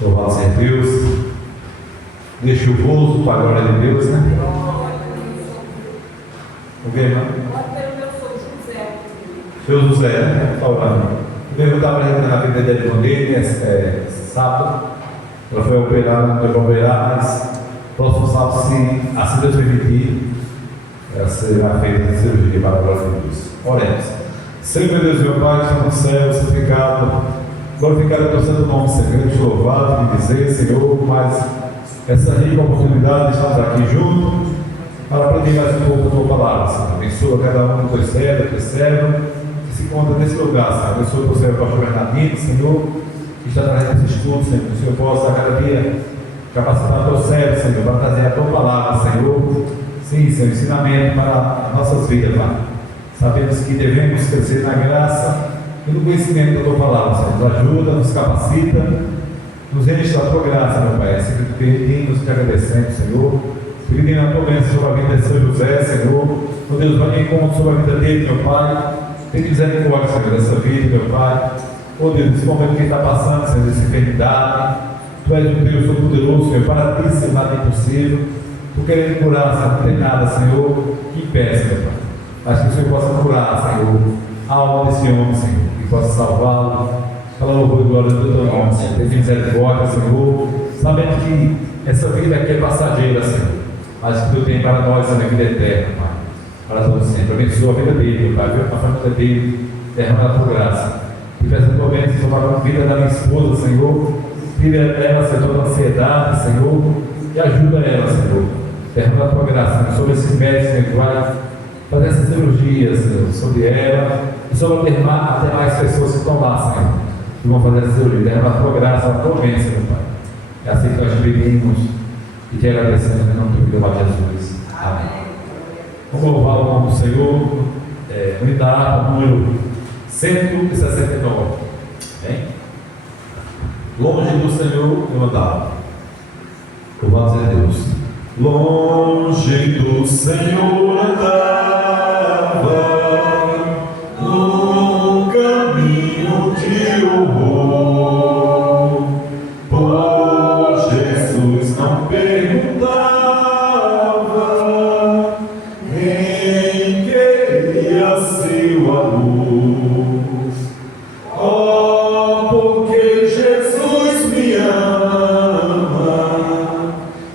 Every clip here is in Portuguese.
Louvado seja Deus. Dia chuvoso, para a glória de Deus, né? O que, irmão? Seu José, né? Está orando. Eu estava realizando a vida dele com ele, sábado. Ela foi operada, não deu para operar, mas próximo sábado, se assim Deus permitir, ela será feita a cirurgia para a glória de Deus. Oremos. Senhor, meu Deus, meu Pai, que está no céu, santificado, glorificado é o teu santo nome, Senhor, te louvado, te dizer, Senhor, mais essa rica oportunidade de estarmos aqui juntos para aprender mais um pouco da tua palavra, Senhor. Abençoa cada um dos teus servos, que se encontra nesse lugar, Senhor. Abençoa o teu servo, pastor Bernardino, Senhor, que está trazendo esse estudo, Senhor. Que o Senhor possa cada dia capacitar o teu servo, Senhor, para trazer a tua palavra, Senhor. Sim, Senhor, ensinamento para as nossas vidas, Pai. Sabemos que devemos crescer na graça e no conhecimento da tua palavra, Senhor. Nos ajuda, nos capacita, nos enche da tua graça, meu Pai. Sempre te pedimos, te agradecendo, Senhor. Pedindo a tua bênção sobre a vida de São José, Senhor. Meu Deus, vai em encontro sobre a vida dele, meu Pai. Tem misericórdia, Senhor, dessa vida, meu Pai. Oh Deus, nesse momento que ele está passando, Senhor, dessa enfermidade. Tu és um Deus todo-poderoso, Senhor. Para ti, Senhor, nada é impossível. Tu querendo curar, Senhor, não tem nada, Senhor, que impeça, meu Pai. Mas que o Senhor possa curar, Senhor, a alma desse homem, Senhor, que possa salvá-lo. Pela louvor e glória do teu nome, Senhor. Tem misericórdia, Senhor. Sabendo que essa vida aqui é passageira, Senhor. Mas que tu tem para nós a vida eterna, Pai. Para todos sempre. Abençoa a vida dele, Pai. A família dele. Derrama a tua graça. E peço a tua bênção sobre a vida da minha esposa, Senhor. Tira dela, Senhor, toda a ansiedade, Senhor. E ajuda ela, Senhor. Derrama a tua graça, Senhor, sobre esse médico, Senhor, que vai fazer essa cirurgia, Senhor, sobre ela. E sobre até mais pessoas que estão lá, Senhor, que vão fazer essa cirurgia. Derrama a tua graça, a tua bênção, meu Pai. É assim que nós pedimos e te agradecemos em nome do Filho de Jesus. Amém. Vamos louvar o nome do Senhor. Unidade número 169. Bem? Longe do Senhor eu andava. Louvado seja Deus. Longe do Senhor andava, no caminho de horror, pois Jesus não perguntava, nem queria seu amor. Oh, porque Jesus me ama,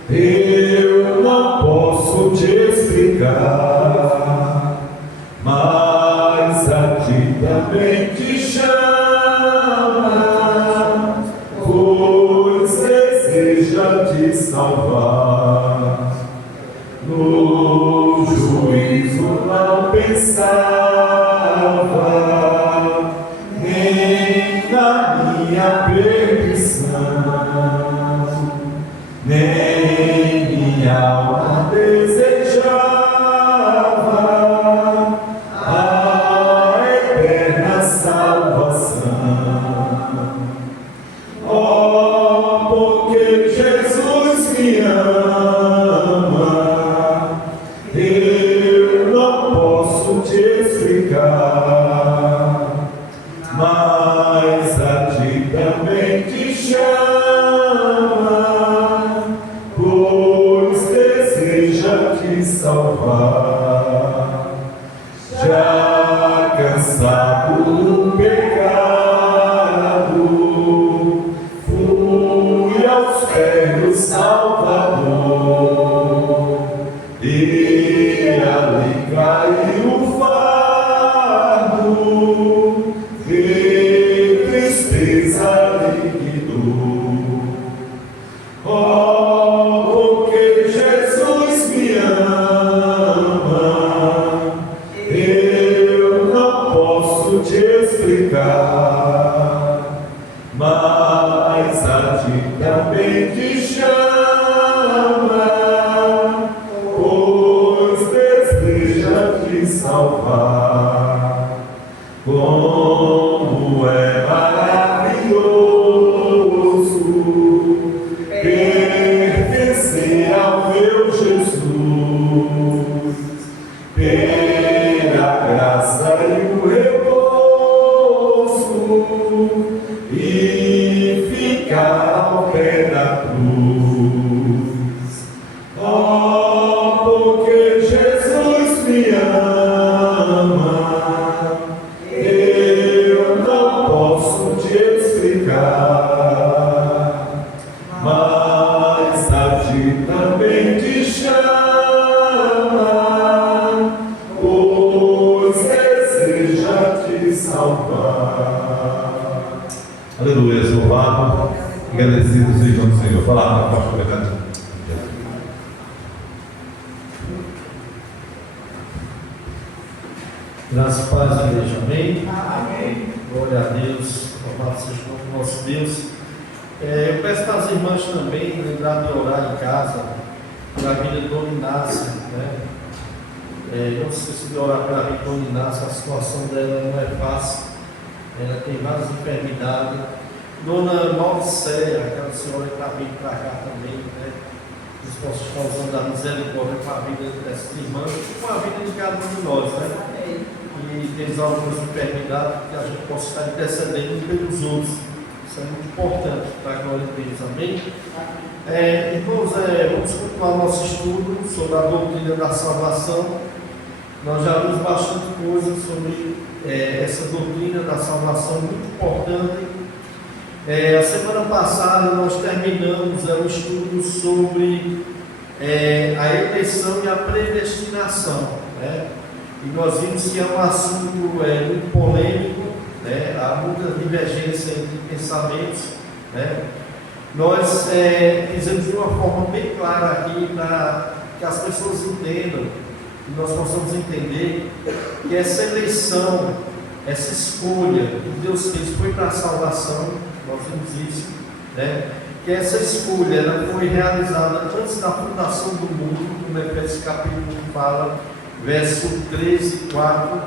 eu não posso te explicar, mas a ti também te chama, pois deseja te salvar. No juízo não pensava, nem na minha perdição, nem minha alma desejava a eterna salvação. Oh, porque Jesus me ama, eu não posso te explicar, mas a ti também te chama, pois deseja te salvar. Já cansado do pecado, fui aos pés do Salvador, e ali caiu o fardo, de tristeza liquidou. Oh, porque Jesus me ama, eu não posso te explicar, mas a ti também te chama, pois deseja te salvar. Como é maravilhoso Aleluia, louvado, agradecido seja o Senhor. Fala, pastor Bernardo. Graças a Deus, igreja, amém? Amém. Glória a Deus, louvado seja o nome do nosso Deus. Eu peço para as irmãs também lembrar de orar em casa pela vida de Dona Inácia, né? Não se esqueça de orar pela vida de Dona Inácia, a situação dela não é fácil, ela tem várias enfermidades. Dona Mauricéia, aquela senhora que está vindo para cá também, né? Deus possa estar usando a misericórdia para a vida dessas irmãs e com a vida de cada um de nós, né? E temos algumas enfermidades que a gente possa estar intercedendo pelos outros. Isso é muito importante para a glória de Deus, amém? Irmãos, vamos continuar nosso estudo sobre a doutrina da salvação. Nós já vimos bastante coisa sobre essa doutrina da salvação, muito importante. A semana passada nós terminamos o estudo sobre a eleição e a predestinação, né? E nós vimos que é um assunto muito polêmico, né? Há muita divergência entre pensamentos, né? Nós fizemos de uma forma bem clara aqui para que as pessoas entendam, e nós possamos entender que essa eleição, essa escolha que Deus fez foi para a salvação. Nós vimos isso, né? Que essa escolha ela foi realizada antes da fundação do mundo, como Efésios capítulo 1 fala, verso 13 e 4,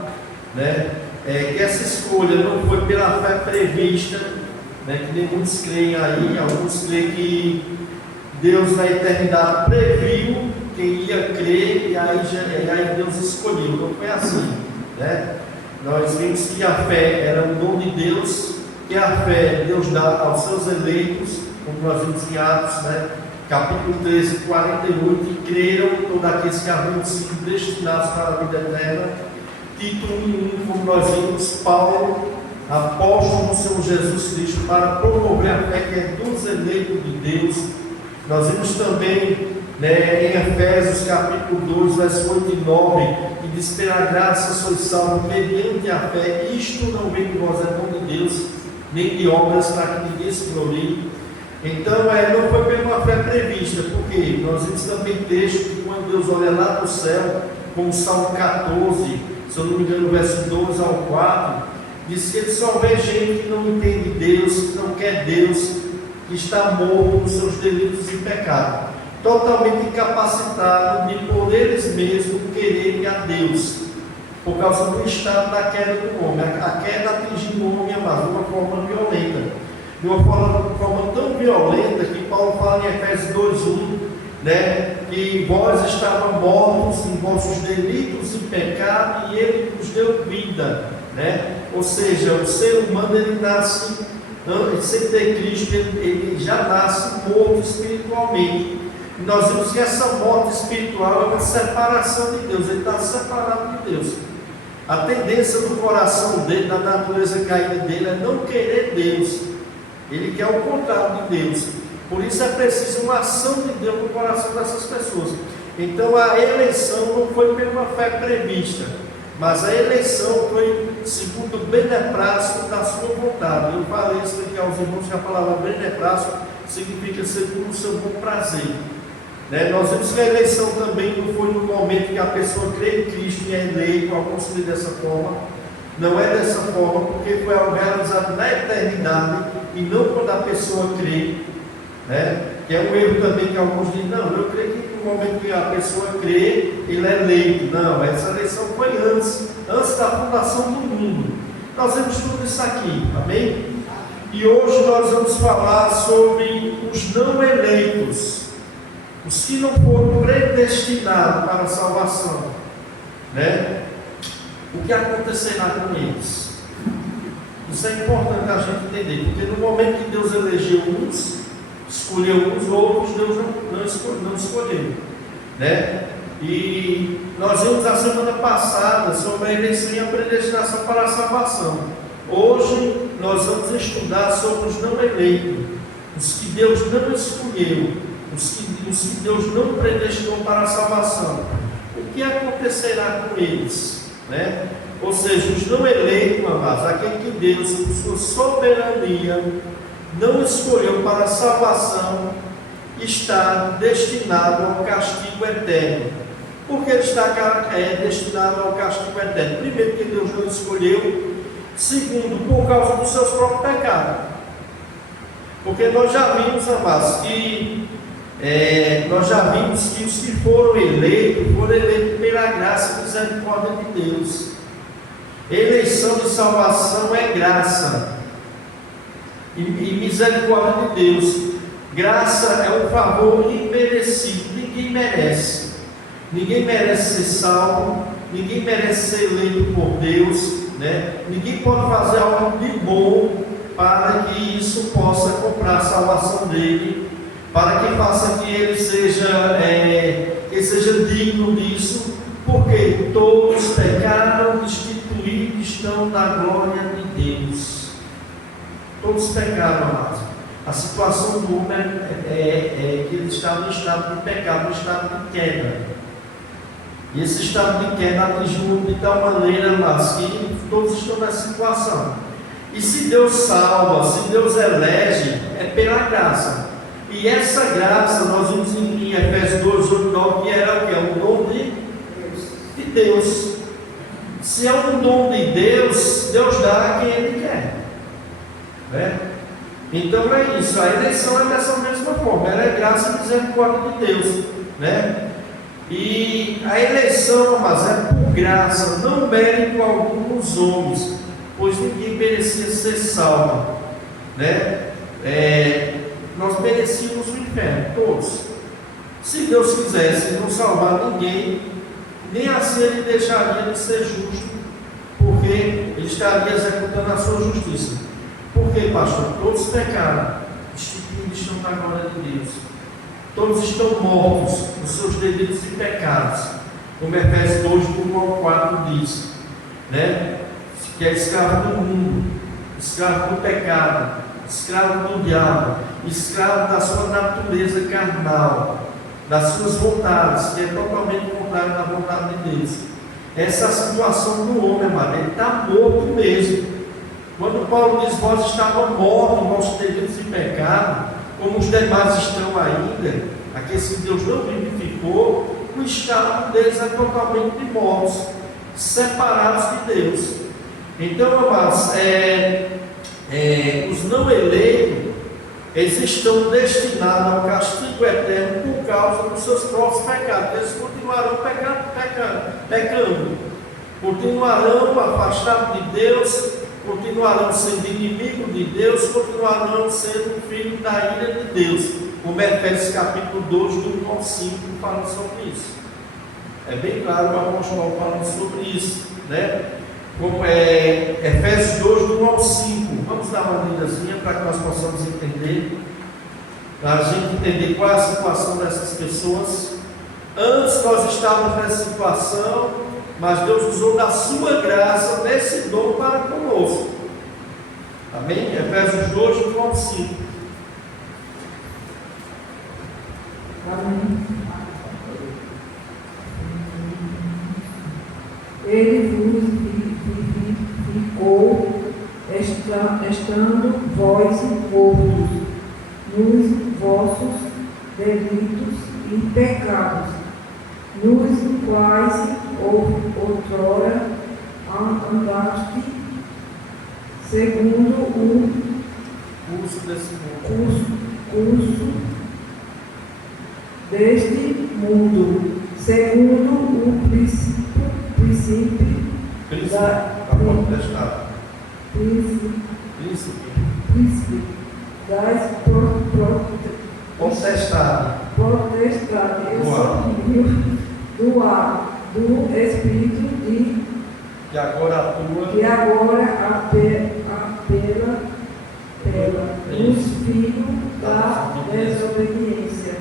né? Que essa escolha não foi pela fé prevista, né? Que nem muitos creem aí, alguns creem que Deus na eternidade previu quem ia crer e aí Deus escolheu. Não foi assim, né? Nós vimos que a fé era um dom de Deus, que a fé Deus dá aos seus eleitos, como nós vimos em Atos, né? Capítulo 13, 48, e creram todos aqueles que haviam sido destinados para a vida eterna. Tito 1, como nós vimos, Paulo, apóstolo do Senhor Jesus Cristo, para promover a fé que é dos eleitos de Deus. Nós vimos também, né, em Efésios capítulo 2, verso 8 e 9, que diz: pela graça sois salvos mediante a fé, isto não vem de vós, é dom de Deus, nem de obras, para que ninguém se glorie. Então, não foi pela fé prevista, porque nós vimos também texto que quando Deus olha lá do céu, como Salmo 14, se eu não me engano, verso 12 ao 4, diz que ele só vê gente que não entende Deus, que não quer Deus, que está morto nos seus delitos e pecados, totalmente incapacitado de por eles mesmos quererem a Deus, por causa do estado da queda do homem. A queda atingiu o homem, mas de uma forma violenta. De uma forma tão violenta que Paulo fala em Efésios 2:1, né, que vós estavam mortos em vossos delitos e pecados e ele vos deu vida, né? Ou seja, o ser humano ele nasce, sem ter Cristo, ele já nasce morto espiritualmente. E nós vimos que essa morte espiritual é uma separação de Deus, ele está separado de Deus. A tendência do coração dele, da natureza caída dele, é não querer Deus. Ele quer o contrário de Deus. Por isso é preciso uma ação de Deus no coração dessas pessoas. Então a eleição não foi pela fé prevista, mas a eleição foi segundo o beneplácito da sua vontade. Eu falei isso aqui aos irmãos, que a palavra beneplácito significa segundo o seu bom prazer, né? Nós vimos que a eleição também não foi no momento que a pessoa crê em Cristo e é eleito, alguns creem dessa forma. Não é dessa forma, porque foi algo realizado na eternidade e não quando a pessoa crê, né? Que é um erro também que alguns dizem: não, eu creio que no momento que a pessoa crê, ele é eleito. Não, essa eleição foi antes da fundação do mundo. Nós vemos tudo isso aqui, amém? E hoje nós vamos falar sobre os não eleitos, os que não foram predestinados para a salvação, né? O que acontecerá com eles? Isso é importante a gente entender, porque no momento que Deus elegeu uns, escolheu uns, outros Deus não escolheu, né? E nós vimos a semana passada sobre a eleição e a predestinação para a salvação. Hoje nós vamos estudar sobre os não eleitos, os que Deus não escolheu, os que Deus não predestinou para a salvação. O que acontecerá com eles, né? Ou seja, os não eleitos, amados, aquele que Deus, por sua soberania, não escolheu para a salvação, está destinado ao castigo eterno. Por que ele está destinado ao castigo eterno? Primeiro, porque Deus não escolheu. Segundo, por causa dos seus próprios pecados. Porque nós já vimos, amados, que os que foram eleitos pela graça e misericórdia de Deus. Eleição de salvação é graça e misericórdia de Deus. Graça é um favor imerecido. Ninguém merece. Ninguém merece ser salvo. Ninguém merece ser eleito por Deus, né? Ninguém pode fazer algo de bom para que isso possa comprar a salvação dele, para que faça que ele seja digno disso, porque todos pecaram, destituídos estão da glória de Deus. Todos pecaram, amados. A situação do homem é que ele está no estado de pecado, no estado de queda. E esse estado de queda atingiu o mundo de tal maneira, amados, que todos estão nessa situação. E se Deus salva, se Deus elege, é pela graça. E essa graça, nós vimos em Efésios 2, 8, 9, que era o que? É um dom de Deus. Se é um dom de Deus, Deus dá a quem Ele quer. Né? Então é isso, a eleição é dessa mesma forma, ela é graça e misericórdia de Deus. Né? E a eleição, mas é por graça, não mérito algum nos homens, pois ninguém merecia ser salvo, né? Nós merecíamos o inferno, todos. Se Deus quisesse não salvar ninguém, nem assim Ele deixaria de ser justo, porque Ele estaria executando a sua justiça. Por quê, pastor? Todos pecaram, destituídos estão na glória de Deus. Todos estão mortos nos seus delitos e pecados, como Efésios 2, 1 ao 4 diz, né? Que é escravo do mundo, escravo do pecado, escravo do diabo, escravo da sua natureza carnal, das suas vontades, que é totalmente contrário da vontade de Deus. Essa é a situação do homem, amado, ele está morto mesmo. Quando Paulo diz, vós estavam mortos nos vossos delitos e pecado, como os demais estão ainda, aqueles que Deus não vivificou, o estado deles é totalmente de mortos, separados de Deus. Então, amados, os não eleitos, eles estão destinados ao castigo eterno por causa dos seus próprios pecados. Eles continuarão pecando, continuarão afastados de Deus, continuarão sendo inimigo de Deus, continuarão sendo filho da ira de Deus, como Efésios capítulo 2, do 1 ao 5, fala sobre isso. É bem claro o apóstolo Paulo falando sobre isso, né? Como Efésios 2, do 1 ao 5. Vamos dar uma lidazinha para que nós possamos entender, para a gente entender qual é a situação dessas pessoas. Antes nós estávamos nessa situação, mas Deus usou da sua graça, desse dom para conosco. Amém? Efésios 2, do 1 ao 5. Amém. Ele vos vivificou, estando vós mortos nos vossos delitos e pecados, nos quais outrora andaste, segundo o Curso desse mundo. curso deste mundo, segundo o princípio das potestades, do Espírito que agora atua, os filhos da desobediência,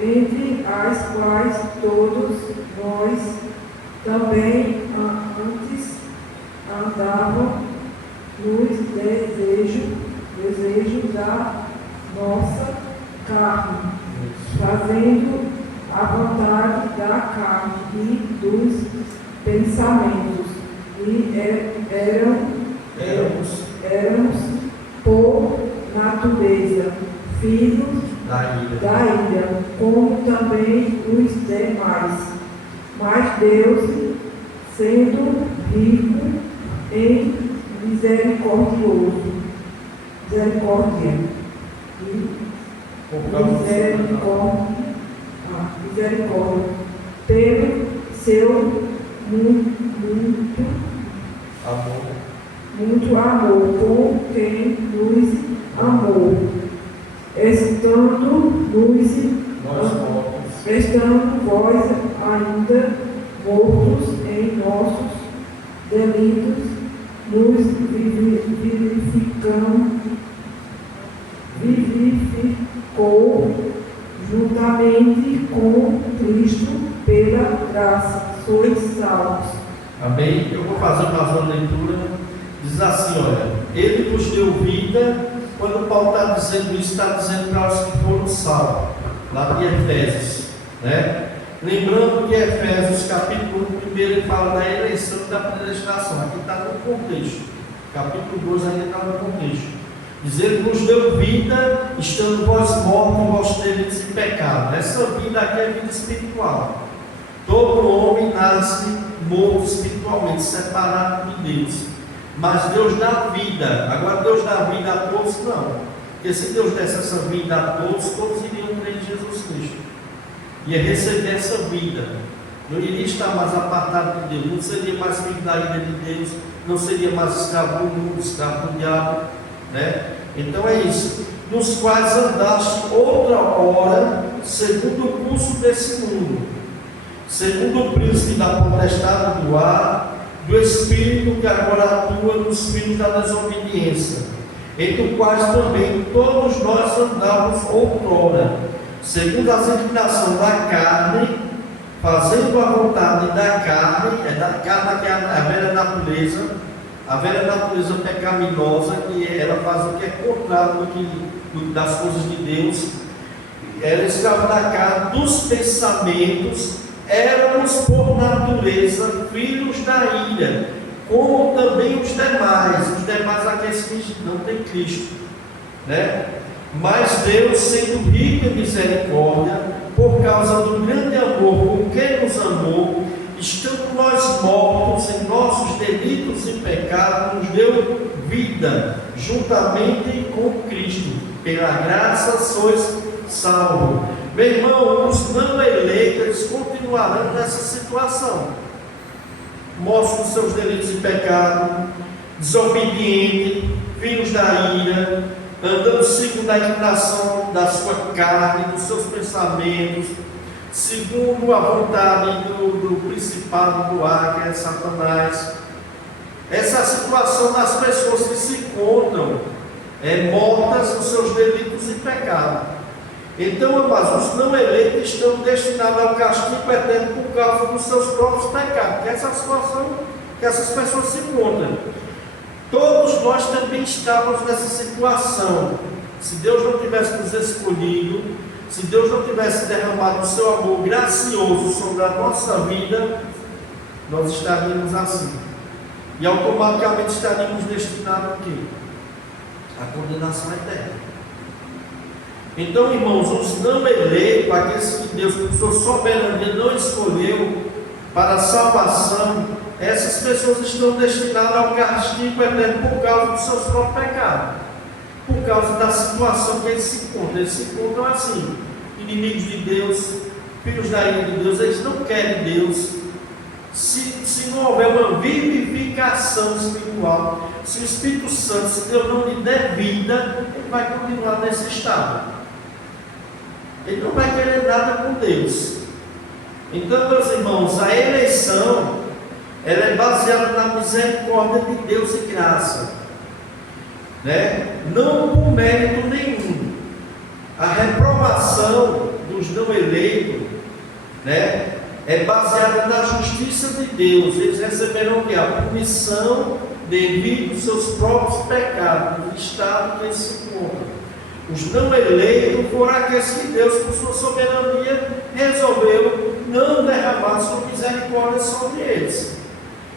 entre as quais todos nós também antes andávamos nos desejos da nossa carne, fazendo a vontade da carne e dos pensamentos, e éramos por natureza filhos da ira, como também os demais. Mas Deus, sendo rico em misericórdia, pelo seu muito amor com quem nos amou, estando vós ainda mortos em nossos delitos, nos vivificou juntamente com Cristo pela graça, sois salvos. Amém? Eu vou fazer mais uma leitura. Diz assim, olha, Ele nos deu vida. Quando Paulo está dizendo isso, está dizendo para os que foram salvos, lá de Efésios, né? Lembrando que Efésios capítulo 1, ele fala da eleição e da predestinação. Aqui está no contexto. Capítulo 2 ainda está no contexto. Diz, Ele nos deu vida, estando vós mortos em vossos delitos e pecados. Essa vida aqui é vida espiritual. Todo homem nasce morto espiritualmente, separado de Deus. Mas Deus dá vida. Agora Deus dá vida a todos, não. Porque se Deus desse essa vida a todos, todos iriam crer em Jesus Cristo. Ia receber essa vida. Não iria estar mais apartado de Deus. Não seria mais filho da ira de Deus. Não seria mais escravo do mundo, escravo do diabo, né? Então é isso. Nos quais andaste outra hora, segundo o curso desse mundo, segundo o príncipe da potestade do ar, do Espírito que agora atua nos filhos da desobediência, entre os quais também todos nós andávamos outrora, segundo as inclinações da carne, fazendo a vontade da carne, é da carne que é a velha natureza pecaminosa, que ela faz o que é contrário das coisas de Deus. Ela escrava da carne, dos pensamentos. Éramos por natureza filhos da ira, como também os demais aqueles que não têm Cristo, né? Mas Deus, sendo rico em misericórdia, por causa do grande amor com que nos amou, estando nós mortos em nossos delitos e pecados, nos deu vida juntamente com Cristo. Pela graça sois salvos. Meu irmão, os não eleitos continuarão nessa situação, mortos nos seus delitos e pecados, desobedientes, filhos da ira, andando segundo a inclinação da sua carne, dos seus pensamentos, segundo a vontade do principado do ar, que é Satanás. Essa é a situação das pessoas que se encontram mortas nos seus delitos e pecados. Então, amados, os não eleitos estão destinados ao castigo eterno por causa dos seus próprios pecados, que é essa situação que essas pessoas se encontram. Todos nós também estávamos nessa situação. Se Deus não tivesse nos escolhido, se Deus não tivesse derramado o seu amor gracioso sobre a nossa vida, nós estaríamos assim. E automaticamente estaríamos destinados a quê? A condenação eterna. Então, irmãos, os não eleitos, aqueles que Deus, por sua soberania, não escolheu para a salvação, essas pessoas estão destinadas ao castigo eterno por causa dos seus próprios pecados, por causa da situação que eles se encontram. Eles se encontram assim, inimigos de Deus, filhos da ira de Deus. Eles não querem Deus. Se não houver uma vivificação espiritual, se o Espírito Santo, se Deus não lhe der vida, ele vai continuar nesse estado. Ele não vai querer nada com Deus. Então, meus irmãos, a eleição, ela é baseada na misericórdia de Deus e graça, né? Não por mérito nenhum. A reprovação dos não eleitos, né, é baseada na justiça de Deus. Eles receberão o que? A punição devido aos seus próprios pecados, do estado que eles se encontram. Os não eleitos foram aqueles que Deus, por sua soberania, resolveu não derramar sua misericórdia sobre eles.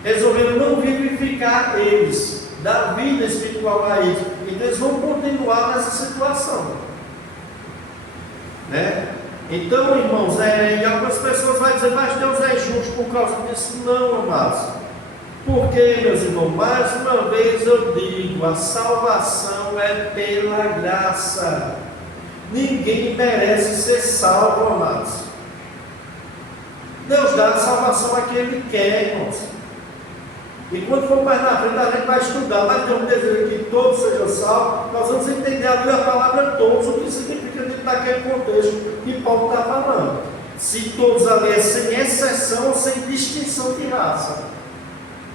resolveram não vivificar eles, dar vida espiritual a eles. Então eles vão continuar nessa situação, né? Então, irmãos, e algumas pessoas vão dizer, mas Deus é justo por causa disso. Não, amados. Porque, meus irmãos, mais uma vez eu digo, a salvação é pela graça. Ninguém merece ser salvo, amados. Deus dá a salvação a quem Ele quer, irmãos. E quando for mais na frente, a gente vai estudar, mas tem um desejo que todos sejam salvos. Nós vamos entender ali a palavra todos, o que significa dentro daquele contexto que Paulo está falando. Se todos ali é sem exceção ou sem distinção de raça.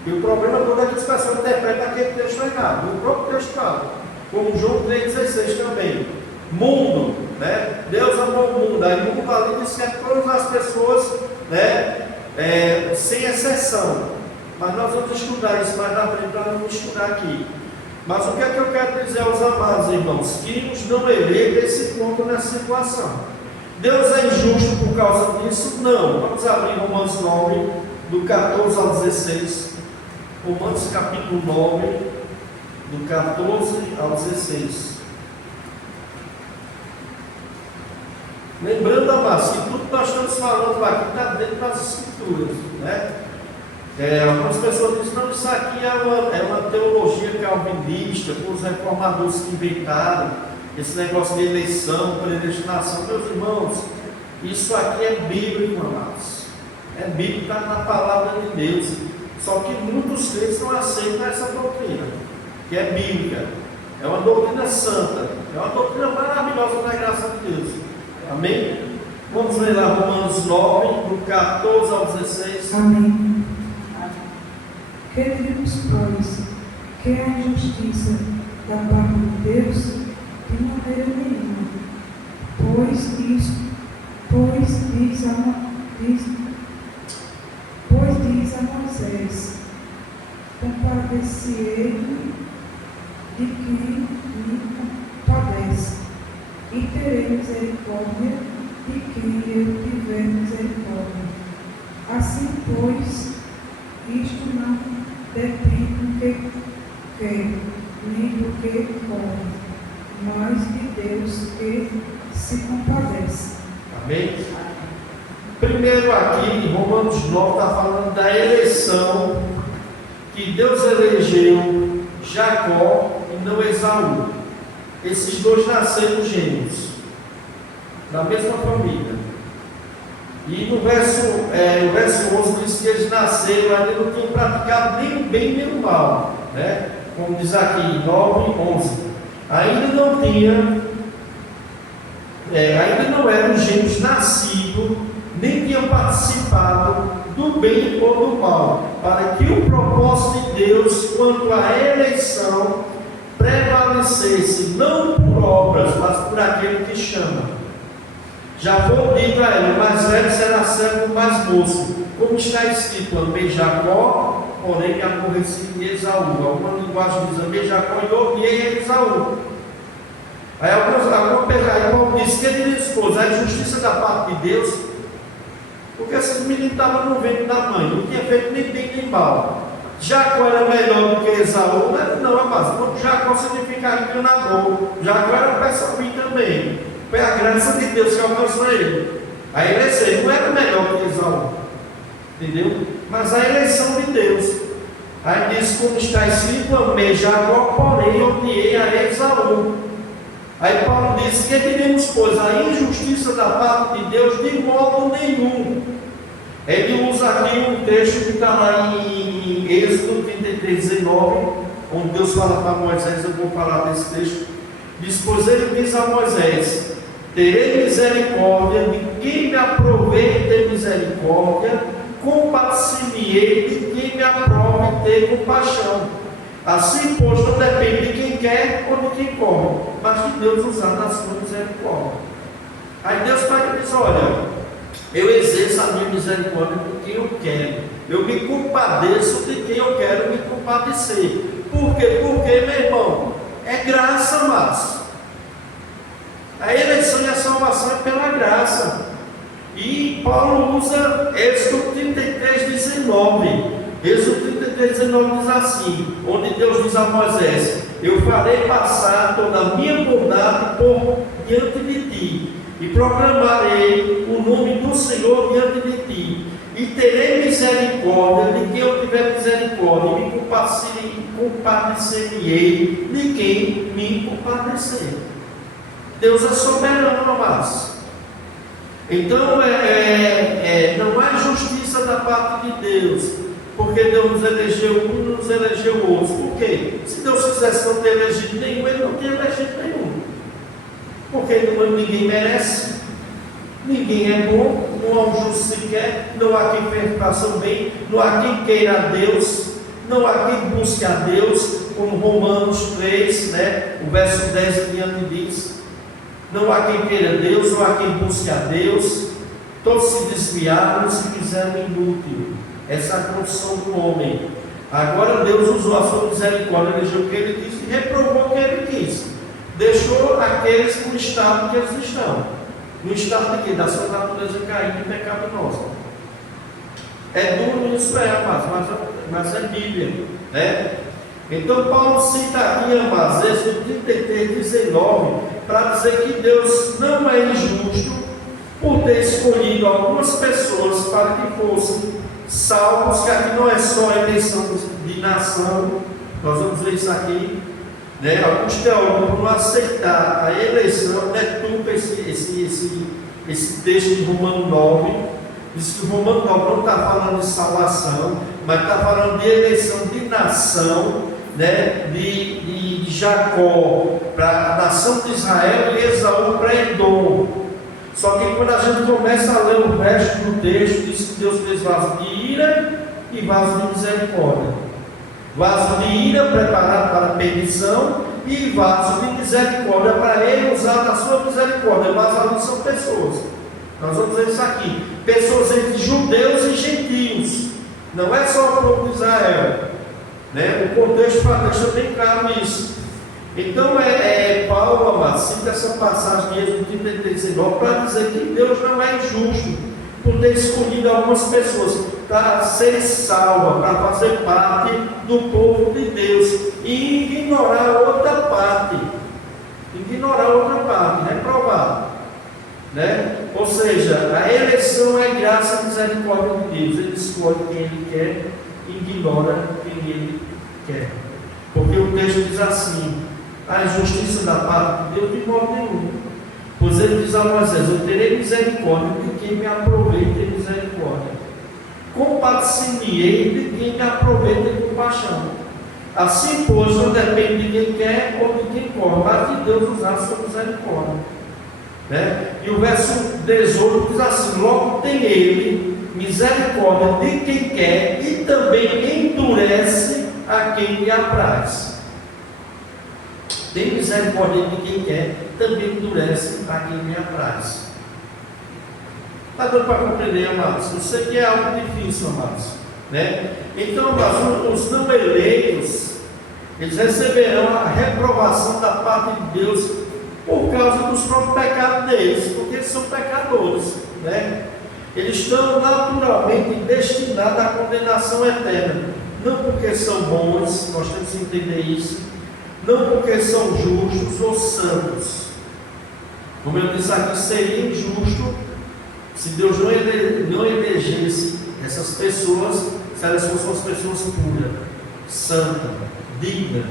E o problema todo é que as pessoas interpretam aquele texto errado. O próprio texto fala, como João 3,16 também. Mundo, né? Deus amou o mundo. Aí o mundo ali diz que é todas as pessoas, né? Sem exceção. Mas nós vamos estudar isso mais na frente, para não estudar aqui. Mas o que é que eu quero dizer aos amados irmãos? Que nos não eleva esse ponto nessa situação. Deus é injusto por causa disso? Não. Vamos abrir Romanos 9, do 14 ao 16. Romanos capítulo 9, do 14 ao 16. Lembrando, amados, que tudo que nós estamos falando aqui está dentro das Escrituras, né? Algumas pessoas dizem, não, isso aqui é uma teologia calvinista, por os reformadores que inventaram esse negócio de eleição, predestinação. Meus irmãos, isso aqui é bíblico, amados. É bíblico, está na palavra de Deus. Só que muitos crentes não aceitam essa doutrina, que é bíblica. É uma doutrina santa, é uma doutrina maravilhosa da graça de Deus. Amém? Vamos ler lá Romanos 9, do 14 ao 16. Amém. Que diremos, pois, que é a justiça da parte de Deus? De maneira nenhuma. Pois diz a Moisés: compadece-me de quem me compadece, e terei misericórdia de quem eu tiver misericórdia. Assim, pois, isto não depende do que quer, nem do que pode, mas de Deus que se compadece. Amém? Primeiro aqui, em Romanos 9, está falando da eleição, que Deus elegeu Jacó e não Esaú. Esses dois nasceram gêmeos, da mesma família. E no verso 11 diz que eles nasceram, ainda não tinham praticado nem o bem nem o mal, né? Como diz aqui, 9, 11. Ainda não eram gêmeos nascidos, nem tinham participado do bem ou do mal, para que o propósito de Deus quanto à eleição prevalecesse, não por obras, mas por aquele que chama. Já foi dito a ele, o mais velho será servo do mais moço, como está escrito, amei Jacó, porém me aborreci de Esaú. Alguma linguagem diz, amei Jacó e odiei Esaú. Aí Paulo diz que ele expôs a injustiça da parte de Deus, porque esses meninos estavam no ventre da mãe, não tinha feito nem bem nem mal. Jacó era melhor do que Esaú? Não, mas Jacó significa enganador. Jacó era peça ruim também. Foi a graça de Deus que alcançou ele. A eleição não era melhor que Esaú, entendeu? Mas a eleição de Deus. Aí diz, como está escrito, amei Jacó, porém odiei a Esaú. Aí Paulo diz que diremos, pois, a injustiça da parte de Deus de modo nenhum. Ele usa aqui um texto que está lá em Êxodo 33, 19, onde Deus fala para Moisés, eu vou falar desse texto. Diz, pois ele diz a Moisés: terei misericórdia de quem me aprovei ter misericórdia, compadecer-me-ei de quem me aprove ter compaixão. Assim, pois, não depende de quem quer ou de quem corre, mas de Deus usar na sua misericórdia. Aí Deus vai dizer, olha, eu exerço a minha misericórdia de quem eu quero, eu me compadeço de quem eu quero me compadecer. Por quê? Porque, meu irmão, é graça, mas a eleição e a salvação é pela graça. E Paulo usa Êxodo 33, 19. Êxodo 33:19 diz assim, onde Deus diz a Moisés: eu farei passar toda a minha bondade por diante de ti, e proclamarei o nome do Senhor diante de ti, e terei misericórdia de quem eu tiver misericórdia, e me compadecerei de quem me compadecer. Deus é soberano, amados. Então, não há injustiça da parte de Deus, porque Deus nos elegeu um e nos elegeu outros. Por quê? Se Deus quisesse não ter elegido nenhum, Ele não tinha elegido nenhum. Porque ninguém merece, ninguém é bom, não há um justo sequer, não há quem faça o bem, não há quem queira a Deus, não há quem busque a Deus, como Romanos 3, o verso 10 adiante diz. Não há quem queira Deus, não há quem busque a Deus, todos se desviaram e se fizeram inútil. Essa é a condição do homem. Agora Deus usou a sua misericórdia, elegeu o que Ele quis e reprovou o que Ele quis. Deixou aqueles no estado que eles estão. No estado de quê? Da sua natureza caída e pecaminosa. É duro isso, amados, mas é Bíblia, Então Paulo cita aqui, amados, Êxodo 33:19, para dizer que Deus não é injusto por ter escolhido algumas pessoas para que fossem salvos, que aqui não é só a eleição de nação, nós vamos ver isso aqui, Alguns teólogos, por não aceitar a eleição, deturpa esse texto de Romano 9, diz que o Romano 9 não está falando de salvação, mas está falando de eleição de nação, de Jacó para a nação de Israel e Esaú para Edom. Só que quando a gente começa a ler o resto do texto, diz que Deus fez vaso de ira e vaso de misericórdia. Vaso de ira preparado para a perdição e vaso de misericórdia para Ele usar da sua misericórdia. Mas ali são pessoas. Nós vamos ver isso aqui. Pessoas entre judeus e gentios. Não é só o povo de Israel. O contexto deixa bem claro isso. Então, Paulo, amado, cita essa passagem de Êxodo 33:19 para dizer que Deus não é injusto por ter escolhido algumas pessoas para ser salva, para fazer parte do povo de Deus e ignorar outra parte, reprovar, Ou seja, a eleição é graça e misericórdia de Deus. Ele escolhe quem Ele quer e ignora quem Ele quer. Porque o texto diz assim: a injustiça da parte de Deus de modo nenhum. Pois Ele diz a Moisés: eu terei misericórdia de quem me aproveita em misericórdia, compadecer-me-ei de quem me aproveita em compaixão. Assim, pois, não depende de quem quer ou de quem corre, mas de Deus usar a sua misericórdia. E o verso 18 diz assim: logo tem Ele misericórdia de quem quer e também endurece a quem lhe apraz. Tem misericórdia de quem quer, também endurece a quem lhe apraz. Está dando para compreender, amados? Eu sei que é algo difícil, amados. Então, amados, os não eleitos, eles receberão a reprovação da parte de Deus por causa dos próprios pecados deles, porque eles são pecadores. Eles estão naturalmente destinados à condenação eterna. Não porque são bons, nós temos que entender isso. Não porque são justos ou santos. Como eu disse aqui, seria injusto se Deus não elegesse essas pessoas, se elas fossem as pessoas puras, santas, dignas.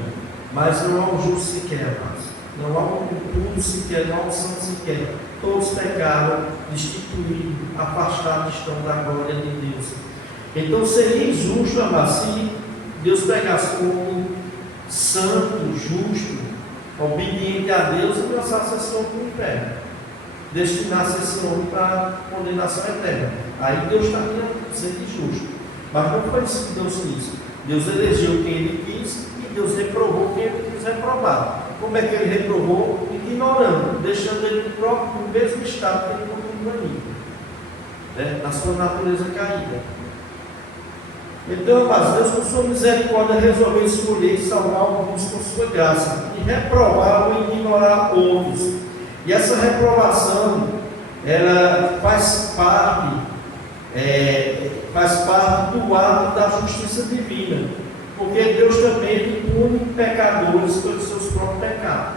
Mas não há um justo sequer, mas não há um puro sequer, não há um santo sequer. Todos pecaram, destituídos, afastados estão da glória de Deus. Então seria injusto, amado, se Deus pegasse como santo, justo, obediente a Deus e lançasse esse homem para o inferno, destinasse esse homem para a condenação eterna. Aí Deus estaria sendo injusto. Mas não foi isso que Deus fez. Deus elegeu quem Ele quis e Deus reprovou quem Ele quis reprovar. Como é que Ele reprovou? Ignorando, deixando Ele no mesmo estado que Ele continua ali, na sua natureza caída. Então, mas Deus, com sua misericórdia, resolveu escolher e salvar alguns com sua graça, e reprovar ou ignorar outros. E essa reprovação, ela faz parte faz parte do ato da justiça divina, porque Deus também pune pecadores pelos seus próprios pecados.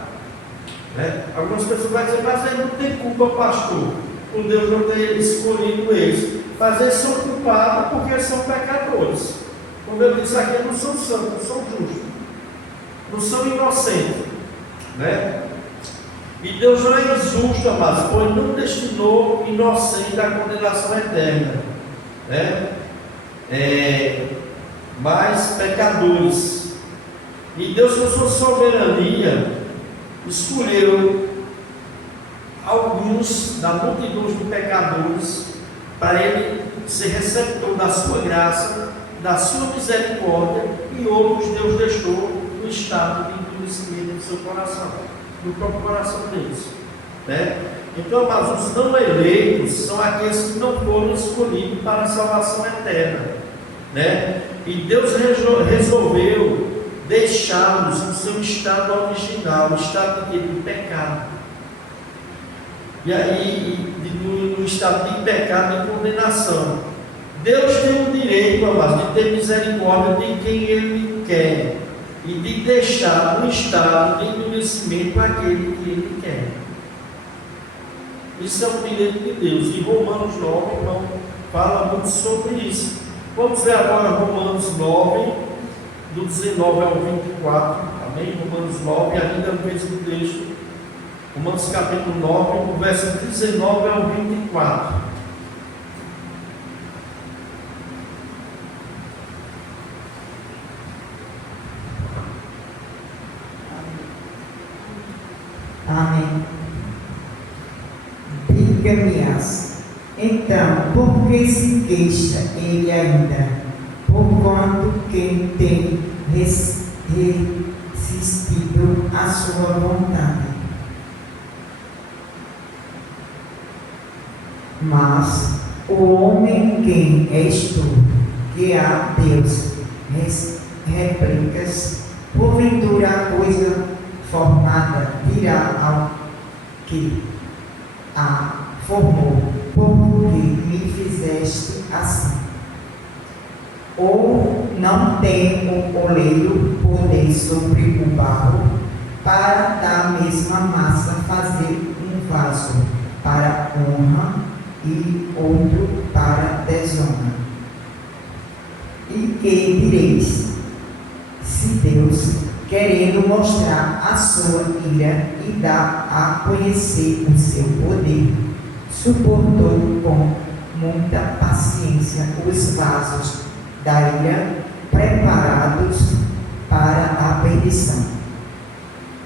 Né? Algumas pessoas vão dizer, mas ele não tem culpa, pastor, por Deus não ter escolhido eles. Mas eles são culpados porque são pecadores. Como eu disse aqui, não são santos, não são justos, não são inocentes. Né? E Deus não é injusto, amados, pois não destinou inocente à condenação eterna, né? Mas pecadores. E Deus, com sua soberania, escolheu alguns da multidão de pecadores para Ele ser receptor da sua graça, da sua misericórdia, e outros Deus deixou no estado de endurecimento do seu coração, no próprio coração deles. Né? Então, mas os não eleitos são aqueles que não foram escolhidos para a salvação eterna. Né? E Deus resolveu deixá-los no seu estado original, o estado de pecado. E aí, no estado de pecado e condenação. Deus tem o direito, amados, de ter misericórdia de quem Ele quer e de deixar no estado de endurecimento aquele que Ele quer. Isso é o direito de Deus. E Romanos 9 não fala muito sobre isso. Vamos ver agora Romanos 9, do 19 ao 24. Amém? Romanos 9, ainda no mesmo texto. Romanos capítulo 9, do verso 19 ao 24. Amém. Diga-me-as, então, por que se queixa ele ainda? Porquanto quem tem resistido à sua vontade. Mas o homem quem és tu, que a Deus replicas, porventura a coisa formada dirá ao que a formou, porque me fizeste assim. Ou não tem o oleiro poder sobre o barro, para da mesma massa fazer um vaso para honra e outro para desonra. E que direis, se Deus, querendo mostrar a sua ira e dar a conhecer o seu poder, suportou com muita paciência os vasos da ira preparados para a perdição,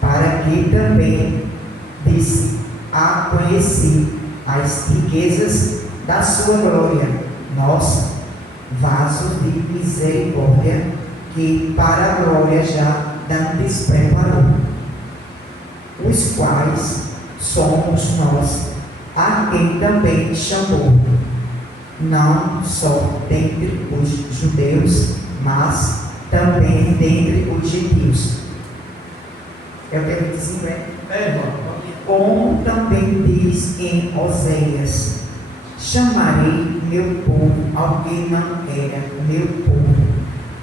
para que também desse a conhecer as riquezas da sua glória, nós, vasos de misericórdia, que para a glória já dantes preparou, os quais somos nós, a quem também chamou, não só dentre os judeus, mas também dentre os gentios. É o que ele diz, né? Irmão. Como também diz em Oséias: chamarei meu povo ao que não era meu povo,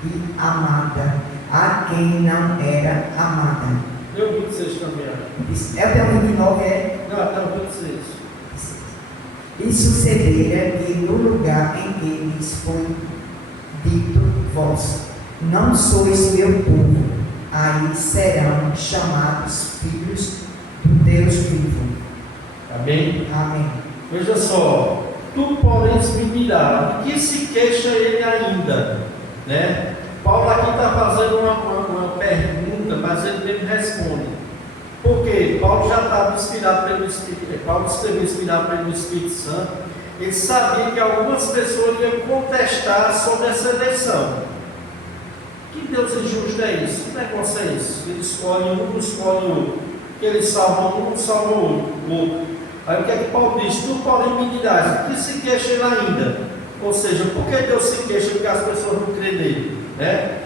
e amada a quem não era amada. Eu 26 também. É até o 29, é? Não, até o 26. E sucedera que no lugar em que lhes foi dito: vós não sois meu povo, aí serão chamados filhos do Deus vivo. Amém? Amém. Veja só, tu podes me dirás, de que se queixa ele ainda? Né? Paulo aqui está fazendo uma pergunta, mas ele mesmo responde. Por quê? Paulo já estava inspirado pelo Espírito, Paulo escreveu inspirado pelo Espírito Santo. Ele sabia que algumas pessoas iam contestar sobre essa eleição. Que Deus injusto é isso? Que negócio é isso? Ele escolhe um, não escolhe o outro. Que ele salva um, não salva o outro. Aí o que é que Paulo diz? Tu, porém, me dirás, que se queixa ele ainda? Ou seja, por que Deus se queixa? Porque as pessoas não creem nele, né?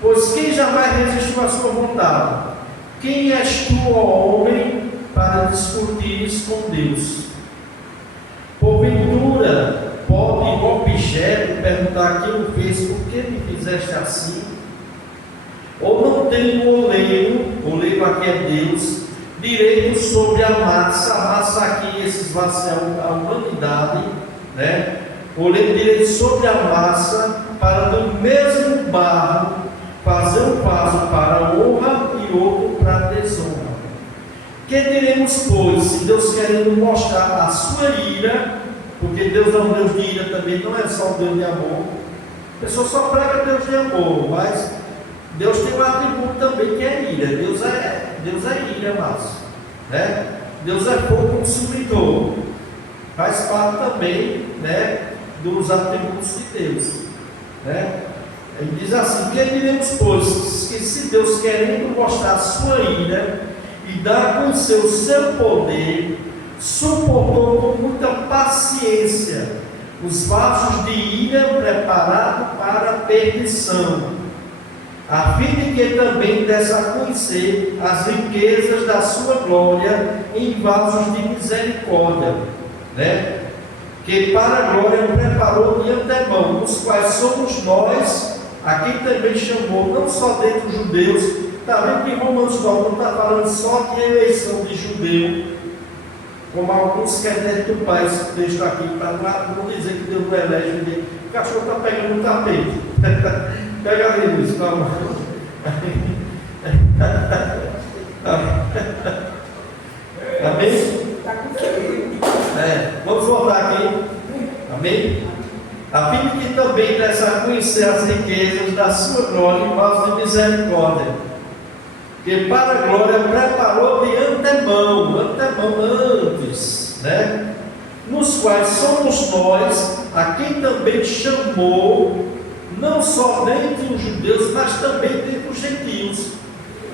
Pois quem jamais resistiu à sua vontade? Quem és tu, ó homem, para discutires com Deus? Porventura, pode fizeste assim? Ou não tem o oleiro aqui é Deus, direito sobre a massa aqui, esses vasos é a humanidade, né? O oleiro direito sobre a massa, para do mesmo barro fazer um vaso para honra e outro para desonra. Que diremos, pois, se Deus querendo mostrar a sua ira, porque Deus é um Deus de ira também, não é só um Deus de amor. A pessoa só prega Deus de amor, mas Deus tem um atributo também que é ira. Deus é ira, mas, né? Deus é fogo consumidor. Faz parte também, né, dos atributos de Deus, né? Ele diz assim: que diremos, pois, que se Deus querendo mostrar a sua ira e dar a conhecer o seu poder, suportou com muita paciência os vasos de ira preparados para a perdição, a fim de que também desse a conhecer as riquezas da sua glória em vasos de misericórdia, né? Que para a glória preparou de antemão, os quais somos nós, a quem também chamou, não só dentre os judeus. Está vendo que Romanos 9 não está falando só de eleição de judeu, como alguns querem deturpar esse texto aqui, para não dizer que Deus não elege ninguém. O cachorro está pegando no tapete. Pega ali, Luiz, calma. Amém? Está com frio. Vamos voltar aqui. Amém? A fim de que também desse a conhecer as riquezas da sua glória em vasos de misericórdia, que para a glória preparou de antemão antes, né? Nos quais somos nós, a quem também chamou, não só dentre os judeus, mas também dentre os gentios.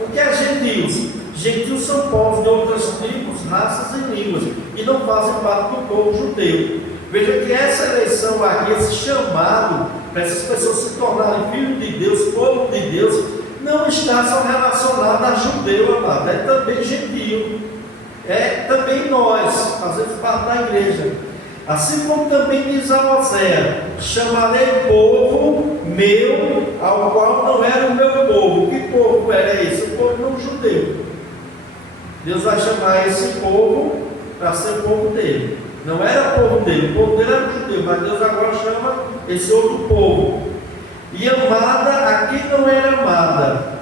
O que é gentios? Gentios são povos de outras tribos, raças e línguas, e não fazem parte do povo judeu. Veja que essa eleição aqui, esse chamado para essas pessoas se tornarem filhos de Deus, povo de Deus, não está só relacionado a judeu, amado, é também gentio, é também nós, fazemos parte da igreja. Assim como também diz a Oséia: chamarei povo meu, ao qual não era o meu povo. Que povo era esse? O povo não judeu. Deus vai chamar esse povo para ser povo dele. Não era o povo dele, o povo dele era o judeu, mas Deus agora chama esse outro povo. E amada a quem não era amada,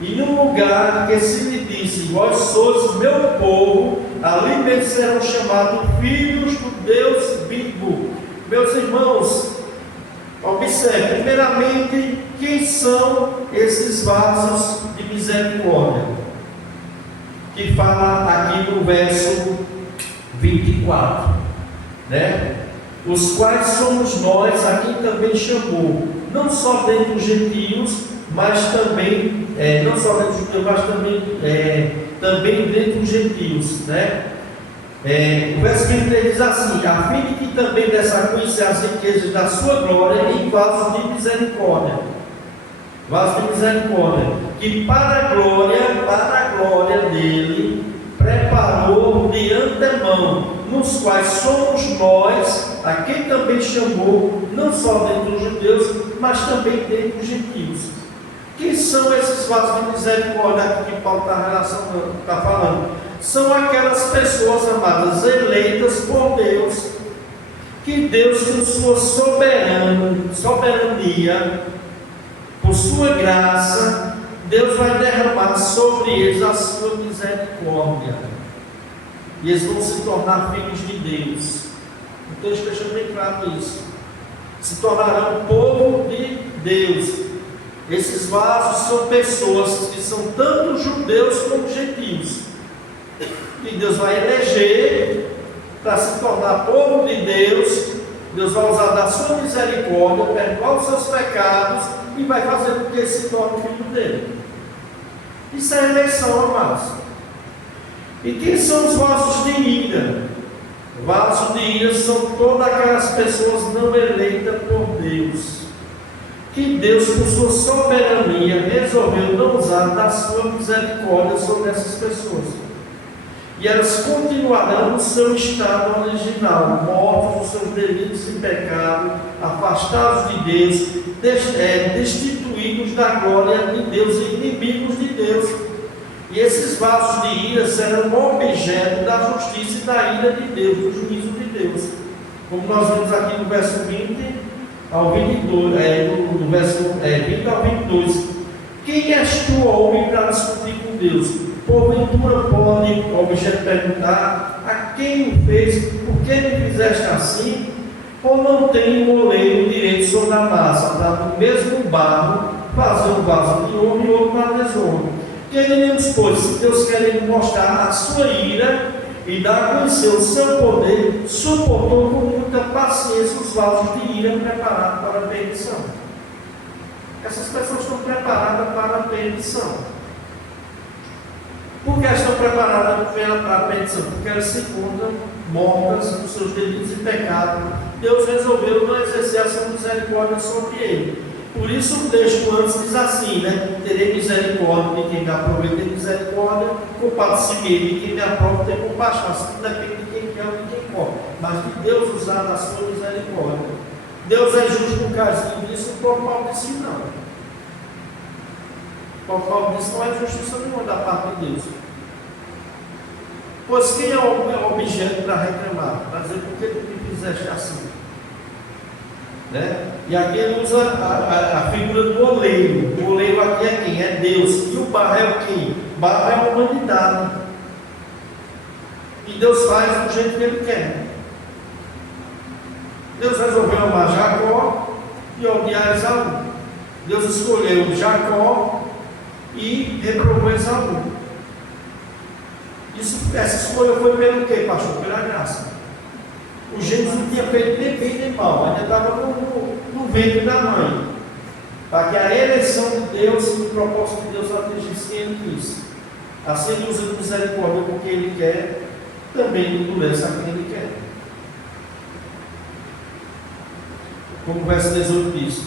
e no lugar que se lhe disse: vós sois meu povo, ali mesmo serão chamados filhos do Deus vivo. Meus irmãos, observe, primeiramente, quem são esses vasos de misericórdia, que fala aqui no verso 24, né? Os quais somos nós, a quem também chamou, não só dentre os gentios, mas também, não só dentre os judeus, mas também dentre os gentios, né? O verso 23 diz assim: a fim de que também desse a conhecer as riquezas da sua glória em vasos de misericórdia, que para a glória dele preparou de antemão, nos quais somos nós, a quem também chamou, não só dentre os judeus, mas também dentre os gentios. Quem são esses vasos de misericórdia que Paulo está falando? São aquelas pessoas, amadas, eleitas por Deus, que Deus, com sua soberania, por sua graça, Deus vai derramar sobre eles a sua misericórdia, e eles vão se tornar filhos de Deus. O texto deixa bem claro isso: se tornarão povo de Deus. Esses vasos são pessoas que são tanto judeus como gentios, que Deus vai eleger para se tornar povo de Deus. Deus vai usar da sua misericórdia, perdoar os seus pecados e vai fazer com que ele se torne filho dele. Isso é eleição, amados. E quem são os vasos de ira? Vasos de ira são todas aquelas pessoas não eleitas por Deus, que Deus, por sua soberania, resolveu não usar da sua misericórdia sobre essas pessoas, e elas continuarão no seu estado original, mortos nos seus delitos e pecados, afastados de Deus, destituídos da glória de Deus e inimigos de Deus. E esses vasos de ira serão objeto da justiça e da ira de Deus, do juízo de Deus. Como nós vemos aqui no verso 20 ao 22, no verso 20 ao 22. Quem és tu, homem, para discutir com Deus? Porventura pode o objeto perguntar: a quem o fez? Por que me fizeste assim? Ou não tem o oleiro direito sobre a massa, para do mesmo barro fazer um vaso de ouro e outro para desonra? Que diremos, pois, se Deus quer mostrar a sua ira e dar a conhecer o seu poder, suportou com muita paciência os vasos de ira preparados para a perdição. Essas pessoas estão preparadas para a perdição. Por que estão preparadas para a perdição? Porque elas se encontram mortas nos seus delitos e pecados. Deus resolveu não exercer a sua misericórdia sobre ele. Por isso o texto antes diz assim, né? Terei misericórdia de quem me aprova ter misericórdia, culpado de si mesmo, de quem me aprova ter compaixão. Isso não depende de quem quer ou de quem pode, mas de Deus usar a sua misericórdia. Deus é justo no casinho disso, o próprio Paulo disse não. O próprio Paulo disse não é justiça nenhuma da parte de Deus. Pois quem é o objeto para reclamar? Para dizer por que tu me fizeste assim? Né? E aqui ele usa a figura do oleiro. O oleiro aqui é quem? É Deus. E o barro é o quem? O barro é a humanidade. E Deus faz do jeito que Ele quer. Deus resolveu amar Jacó e odiar Esaú. Deus escolheu Jacó e reprovou Esaú. Essa escolha foi pelo quê, pastor? Pela graça. O gênero não tinha feito nem bem nem mal, ainda estava no ventre da mãe, para que a eleição de Deus e o propósito de Deus atingisse quem Ele quis. Assim Ele usa misericórdia com quem Ele quer, também endurece a quem Ele quer. Como o verso 18 diz: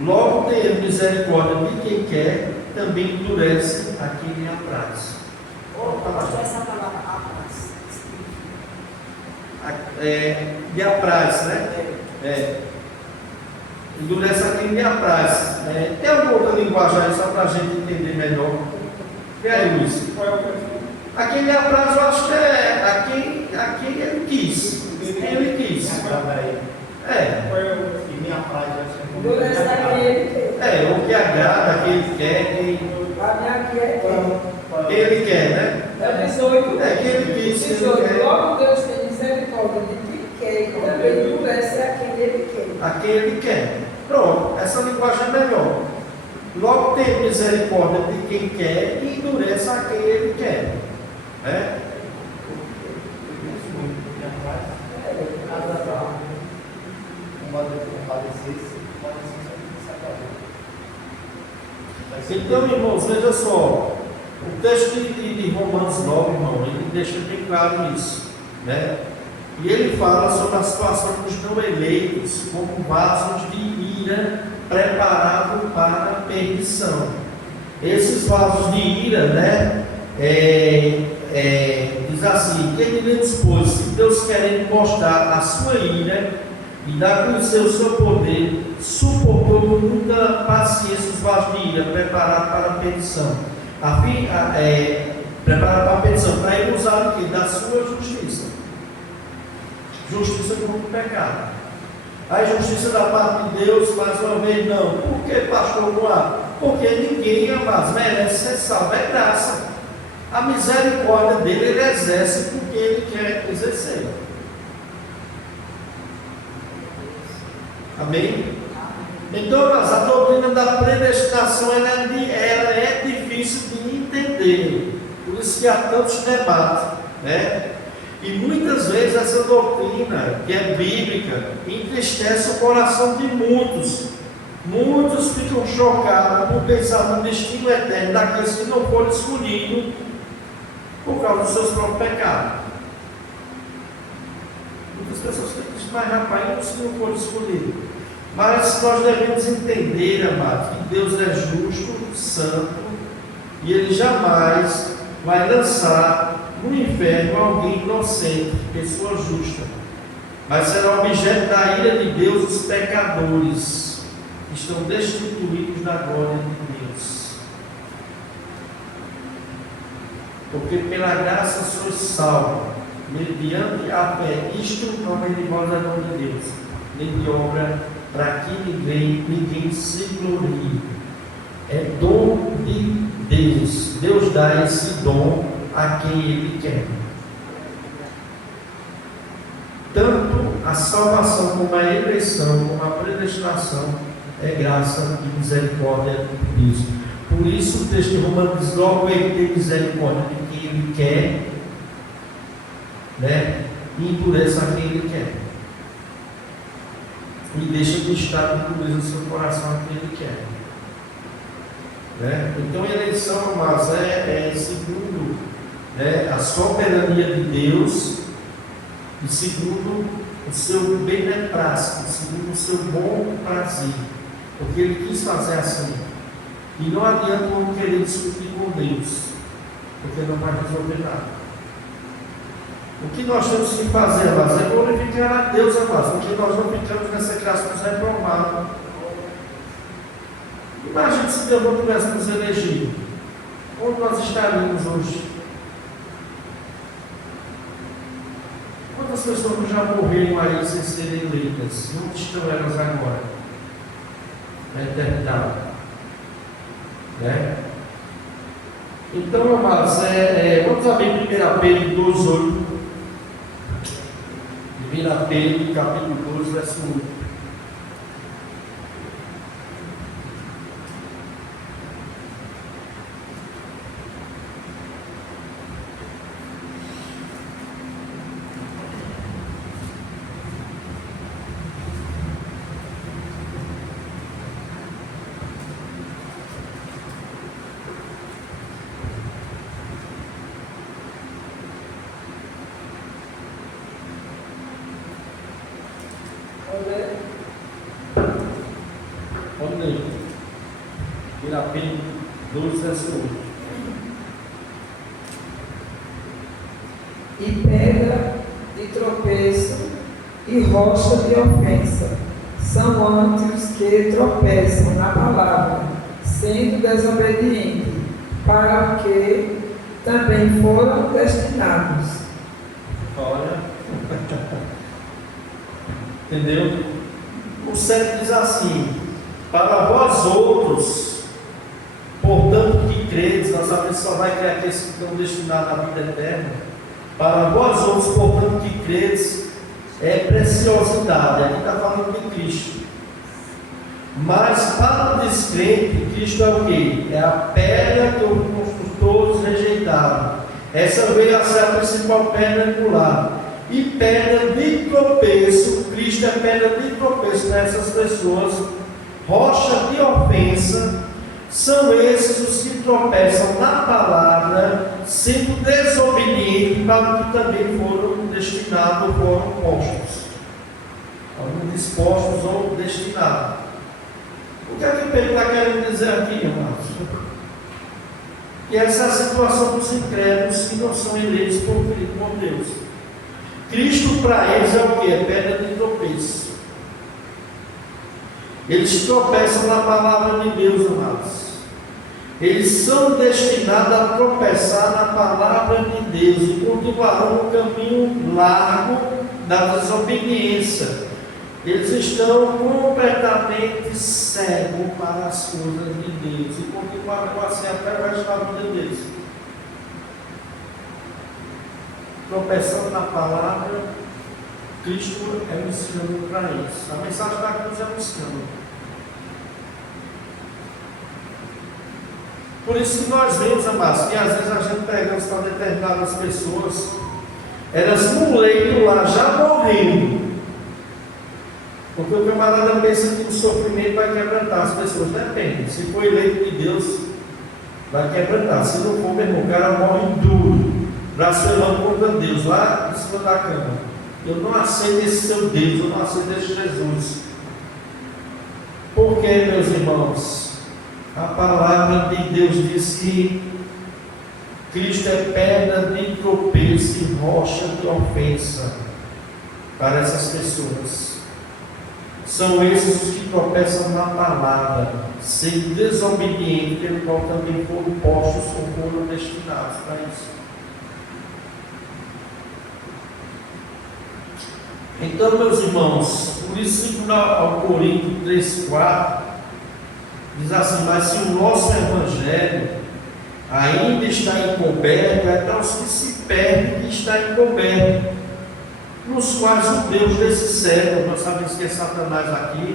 logo tem Ele misericórdia de quem quer, também endurece a quem lhe apraz. Essa palavra apraz. Me apraz, né? Endurece a quem me apraz. Tem alguma outra linguagem aí só para a gente entender melhor? E aí, Luiz? A quem me apraz, eu acho que é a quem ele quis. Quem ele quis. E me apraz, endurece a quem ele quer. O que agrada, quem ele quer, A minha aqui é quem ele quer, né? É 18. Quem ele quis. 18. Logo Deus tem misericórdia de quem quer e também endurece a quem Ele quer. A quem ele quer. Pronto, essa linguagem é melhor. Logo tem misericórdia de quem quer e endurece a quem ele quer. Então, irmãos, veja só. O texto de Romanos 9, irmão, ele deixa bem claro isso, né? E ele fala sobre a situação dos não eleitos como vasos de ira preparados para a perdição. Esses vasos de ira, né? Diz assim: quem diremos, pois, se Deus querendo mostrar a sua ira e dar a conhecer o seu poder, suportou com muita paciência os vasos de ira preparados para a perdição. Preparado para a perdição, para ele usar o que? Da sua justiça. Justiça contra o pecado. A justiça da parte de Deus, mais uma vez, não. Por que, pastor Moá? Porque ninguém, amados, merece ser salvo. É graça. A misericórdia dele, ele exerce porque ele quer exercer. Amém? Então, mas a doutrina da predestinação ela é difícil de entender. Por isso que há tantos debates, né? E muitas vezes essa doutrina, que é bíblica, entristece o coração de muitos. Muitos ficam chocados por pensar no destino eterno daqueles que não foram escolhidos por causa dos seus próprios pecados. Muitas pessoas dizem, mas rapaz, se não foram escolhidos. Mas nós devemos entender, amados, que Deus é justo, santo, e Ele jamais vai lançar no inferno alguém inocente, pessoa justa, mas será objeto da ira de Deus os pecadores, estão destituídos da glória de Deus. Porque pela graça sois salvos, mediante a fé. Isto não é de vós, é dom de Deus, nem de obra, para que ninguém se glorie. É dom de Deus. Deus dá esse dom a quem Ele quer. Tanto a salvação como a eleição, como a predestinação, é graça e misericórdia de Deus. Por isso o texto de Romanos diz: logo Ele tem misericórdia de quem Ele quer, né? E endurece a quem Ele quer. E deixa de estar de pureza no seu coração a quem Ele quer. Né? Então a eleição, mas é segundo, né, a soberania de Deus, e segundo o seu beneplácito, segundo o seu bom prazer, porque Ele quis fazer assim. E não adianta o homem querer discutir com Deus, porque não vai resolver nada. O que nós temos que fazer, amados, é glorificar a Deus, amados, porque nós não ficamos nessa classe nos reprovados. Imagine se Deus não tivesse nos elegido. Onde nós estaríamos hoje? Quantas pessoas já morreram aí sem serem eleitas? Onde estão elas agora? Na eternidade. Né? Então, amados, vamos abrir 1 Pedro 2,8. 1 Pedro, capítulo 2, verso 8. Olha aí. 1 Pedro 2, verso 8. E pedra de tropeço e rocha de ofensa são ante os que tropeçam na palavra, sendo desobedientes, para o que também foram destinados. Olha. Entendeu? O 7 diz assim: para vós outros, portanto que credes, nós sabemos que só vai crer aqueles que estão destinados à vida eterna. Para vós outros, portanto que credes, é preciosidade. Aqui está falando de Cristo. Mas para o descrente, Cristo é o quê? É a pedra que os construtores rejeitaram. Essa veio a ser a principal pedra angular. E pedra de tropeço, Cristo é pedra de tropeço nessas pessoas, rocha de ofensa, são esses os que tropeçam na palavra, sendo desobedientes para o que também foram destinados, foram postos. Alguns dispostos ou destinados. O que é que Pedro está querendo dizer aqui, irmãos? Que essa é a situação dos incrédulos que não são eleitos por Deus. Cristo para eles é o que? É pedra de tropeço. Eles tropeçam na palavra de Deus, amados. Eles são destinados a tropeçar na palavra de Deus e continuarão no caminho largo da desobediência. Eles estão completamente cegos para as coisas de Deus e continuarão assim até o resto da vida deles. Tropeçando na palavra, Cristo é um escândalo para eles. A mensagem da cruz é um escândalo. Por isso que nós vemos, amados, que às vezes a gente pegamos para determinadas pessoas, elas no leito lá, já morrendo. Porque o camarada pensa que o sofrimento vai quebrantar as pessoas. Depende. Se for eleito de Deus, vai quebrantar. Se não for, meu irmão, o cara morre duro. Blasfemando contra Deus, lá em cima da cama. Eu não aceito esse seu Deus, eu não aceito esse Jesus. Por que, meus irmãos? A palavra de Deus diz que Cristo é pedra de tropeço e rocha de ofensa para essas pessoas. São esses os que tropeçam na palavra, sendo desobedientes, pelo qual também foram postos ou foram destinados para isso. Então, meus irmãos, por isso, 2 Coríntios 3,4 diz assim: mas se o nosso evangelho ainda está encoberto, é para os que se perdem que está encoberto, nos quais o Deus desse século, nós sabemos que é Satanás aqui,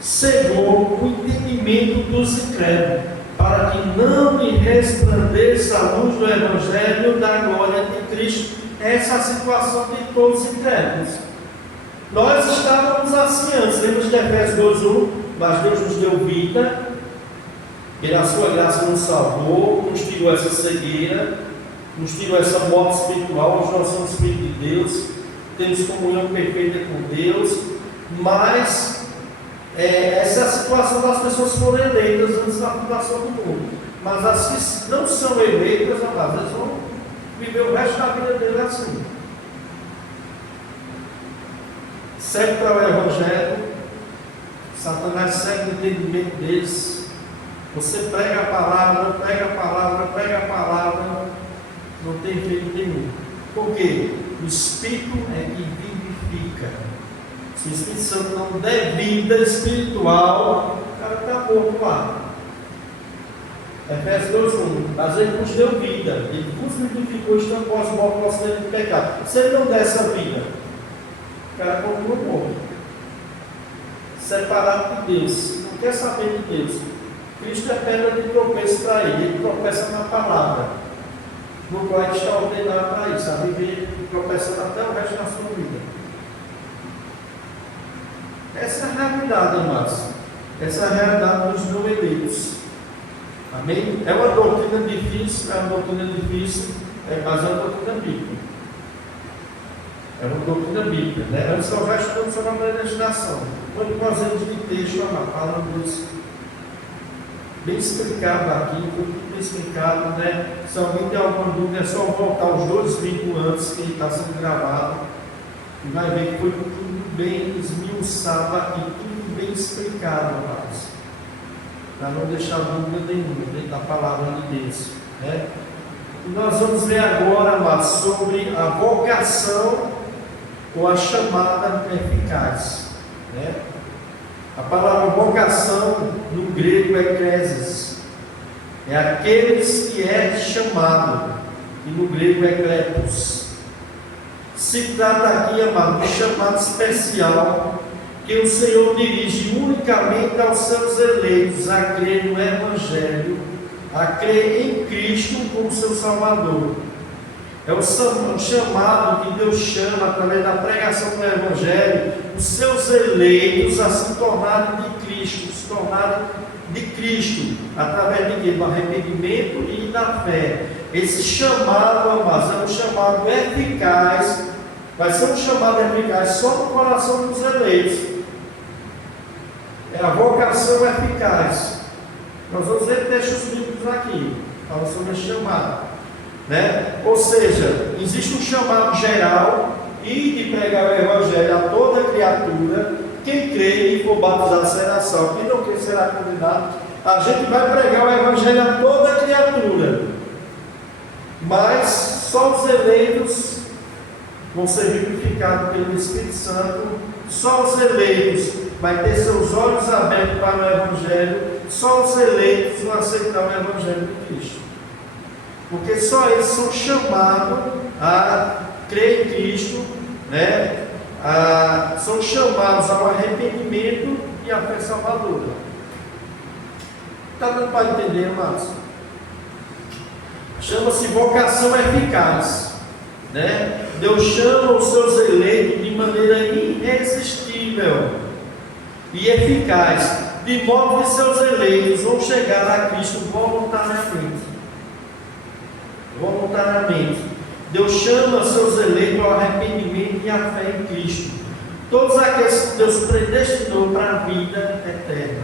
cegou o entendimento dos incrédulos, para que não lhe resplandeça a luz do evangelho da glória de Cristo. Essa é a situação de todos os incrédulos. Nós estávamos assim antes, lembra de Efésios 2:1, mas Deus nos deu vida, pela sua graça nos salvou, nos tirou essa cegueira, nos tirou essa morte espiritual. Hoje nós somos filhos de Deus, temos comunhão perfeita com Deus, mas essa é a situação das pessoas que foram eleitas antes da fundação do mundo. Mas as que não são eleitas, amados, eles vão viver o resto da vida deles assim. Segue para o Evangelho, Satanás segue o entendimento deles. Você prega a palavra, não tem efeito nenhum. Por quê? O Espírito é que vivifica. Se o Espírito Santo não der vida espiritual, o cara está morto lá. Efésios 2:1, mas ele nos deu vida, ele vos vivificou, estando pós-morte no acidente de pecado. Se ele não der essa vida, o cara continua morto, separado de Deus, não quer saber de Deus. Cristo é pedra de tropeço para ele tropeça na palavra, no qual ele está ordenado para isso, a viver tropeçando até o resto da sua vida. Essa é a realidade, amados. Essa é a realidade dos não eleitos. Amém? É uma doutrina difícil, mas é uma doutrina bíblica. É uma doutrina bíblica, né? Antes nós já estudamos sobre a predestinação. Quando nós vemos de texto, falando disso, bem explicado aqui, tudo bem explicado, né? Se alguém tem alguma dúvida, é só voltar os 2 vídeos antes que está sendo gravado e vai ver que foi tudo bem esmiuçado aqui, tudo bem explicado, amados, para não deixar dúvida nenhuma dentro da palavra de Deus, né? E nós vamos ver agora, amados, sobre a vocação ou a chamada eficaz, né? A palavra vocação no grego é eklésias, é aqueles que é chamado, e no grego é ekletos. Se trata aqui, amado, de chamado especial que o Senhor dirige unicamente aos seus eleitos a crer no Evangelho, a crer em Cristo como seu Salvador. É o chamado que Deus chama através da pregação do Evangelho os seus eleitos a se tornarem de Cristo, através de quê? Do arrependimento e da fé. Esse chamado, amados, é um chamado eficaz, vai ser um chamado eficaz só no coração dos eleitos. É a vocação eficaz. Nós vamos ver textos bíblicos aqui, falando sobre esse chamado, né? Ou seja, existe um chamado geral e de pregar o Evangelho a toda criatura. Quem crê e for batizado será salvo, quem não crê será condenado. A gente vai pregar o Evangelho a toda criatura, mas só os eleitos vão ser vivificados pelo Espírito Santo. Só os eleitos vai ter seus olhos abertos para o Evangelho. Só os eleitos vão aceitar o Evangelho de Cristo, porque só eles são chamados a crer em Cristo, né? São chamados ao arrependimento e à fé salvadora. Está dando para entender, amados? Chama-se vocação eficaz, né? Deus chama os seus eleitos de maneira irresistível e eficaz, de modo que seus eleitos vão chegar a Cristo voluntariamente. Deus chama seus eleitos ao arrependimento e à fé em Cristo. Todos aqueles que Deus predestinou para a vida eterna,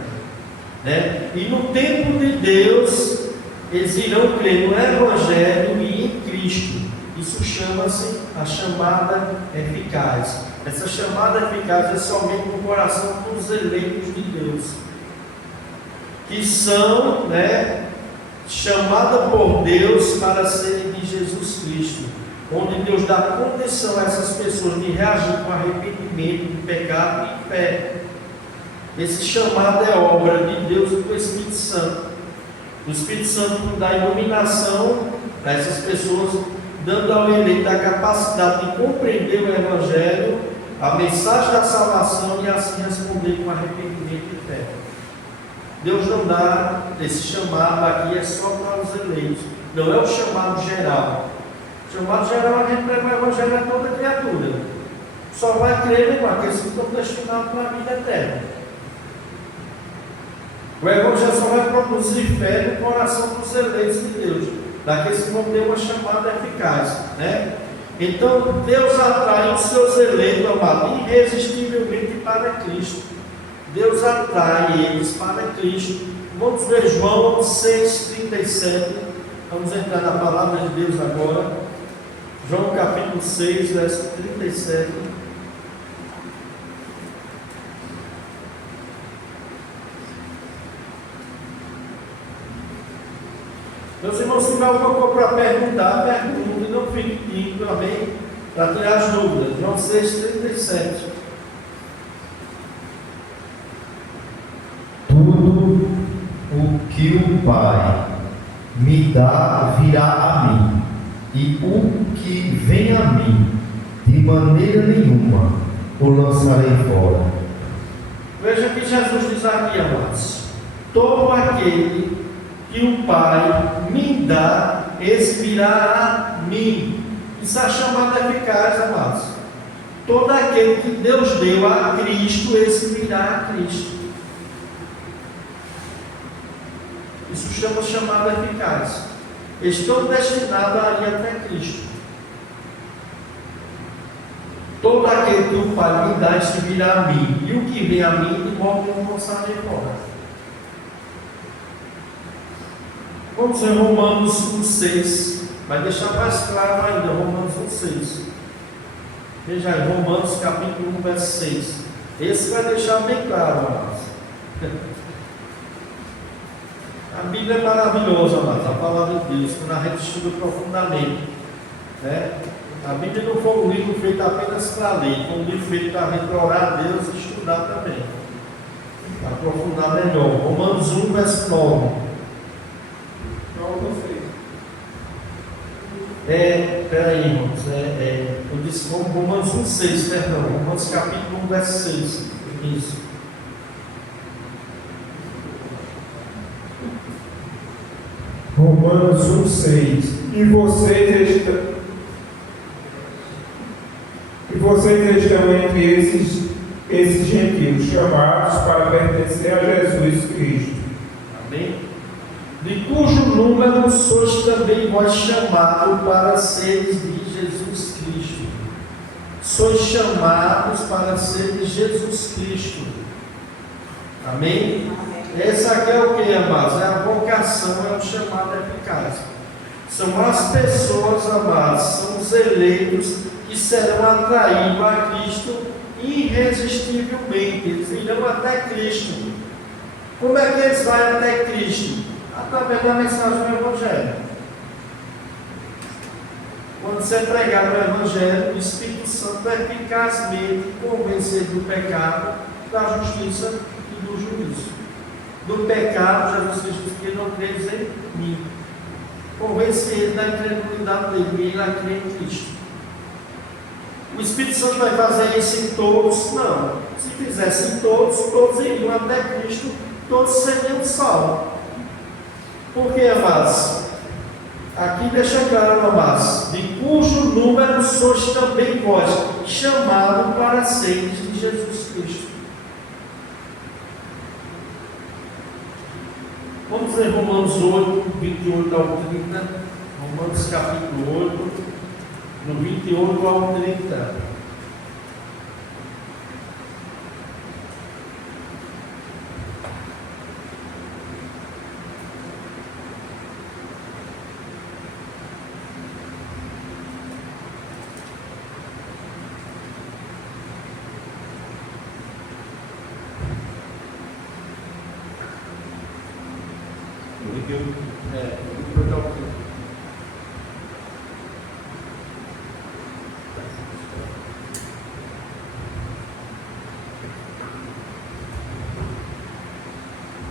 né? E no tempo de Deus, eles irão crer no Evangelho e em Cristo, Isso chama-se a chamada eficaz. Essa chamada eficaz é somente no coração dos eleitos de Deus, que são, chamados por Deus para serem de Jesus Cristo, onde Deus dá condição a essas pessoas de reagir com arrependimento de pecado e fé. Esse chamado é obra de Deus e do Espírito Santo. O Espírito Santo dá iluminação a essas pessoas, dando ao eleito a capacidade de compreender o Evangelho, a mensagem da salvação, e assim responder com arrependimento e fé. Deus não dá esse chamado aqui, é só para os eleitos, não é o chamado geral. O chamado geral, a gente prega o Evangelho a toda criatura, só vai crer com aqueles que estão destinados para a vida eterna. O Evangelho só vai produzir fé no coração dos eleitos de Deus, daqueles que vão ter uma chamada eficaz, Então, Deus atrai os seus eleitos, amado, irresistivelmente para Cristo. Deus atrai eles para Cristo. Vamos ver João 6,37. Vamos entrar na palavra de Deus agora. João capítulo 6, verso 37. Meus irmãos, se tiver alguma coisa para perguntar, pergunte, e não fique tímido, amém? Para tirar as dúvidas. João 6,37. Tudo o que o Pai me dá virá a mim, e o que vem a mim, de maneira nenhuma o lançarei fora. Veja que Jesus diz aqui, amados: todo aquele que o Pai me dá, esse virá a mim. Isso é a chamada eficaz, amados. Todo aquele que Deus deu a Cristo, esse virá a Cristo. Isso chama chamada eficaz. Estão destinados a ir até Cristo. Todo aquele que o Pai me dá, esse virá a mim. E o que vem a mim, de modo que eu não lançarei fora. Vamos em Romanos 1,6. Vai deixar mais claro ainda, Romanos 1,6. Veja aí, Romanos capítulo 1, verso 6. Esse vai deixar bem claro, amados. A Bíblia é maravilhosa, amados, a palavra de Deus, quando a gente estuda profundamente. A Bíblia não foi um livro feito apenas para ler, foi um livro feito para a gente orar a Deus e estudar também. Aprofundar melhor. Romanos 1, verso 9. Peraí, irmãos, eu disse Romanos 1,6, perdão, Romanos capítulo 1, verso 6. Isso. Romanos 1,6. E vocês estão entre esses gentios, chamados para pertencer a Jesus Cristo. Amém? De cujo número sois também vós chamados para seres de Jesus Cristo. Sois chamados para ser de Jesus Cristo. Amém? Essa aqui é o que, amados? É a vocação, é o chamado eficaz. São as pessoas, amados, são os eleitos que serão atraídos a Cristo irresistivelmente. Eles virão até Cristo. Como é que eles vão até Cristo? Através da mensagem do Evangelho. Quando você pregar o Evangelho, o Espírito Santo eficazmente convencer do pecado, da justiça e do juízo. Do pecado, Jesus diz que não creis em mim. Convence ele da incredulidade dele, e ele crê em Cristo. O Espírito Santo vai fazer isso em todos? Não. Se fizesse em todos, todos iriam até Cristo, todos seriam salvos. Por que, amados? Aqui deixa claro, amados, de cujo número sois também vós, chamados para seres de Jesus Cristo. Vamos ver Romanos 8, 28 ao 30. Romanos capítulo 8, no 28 ao 30.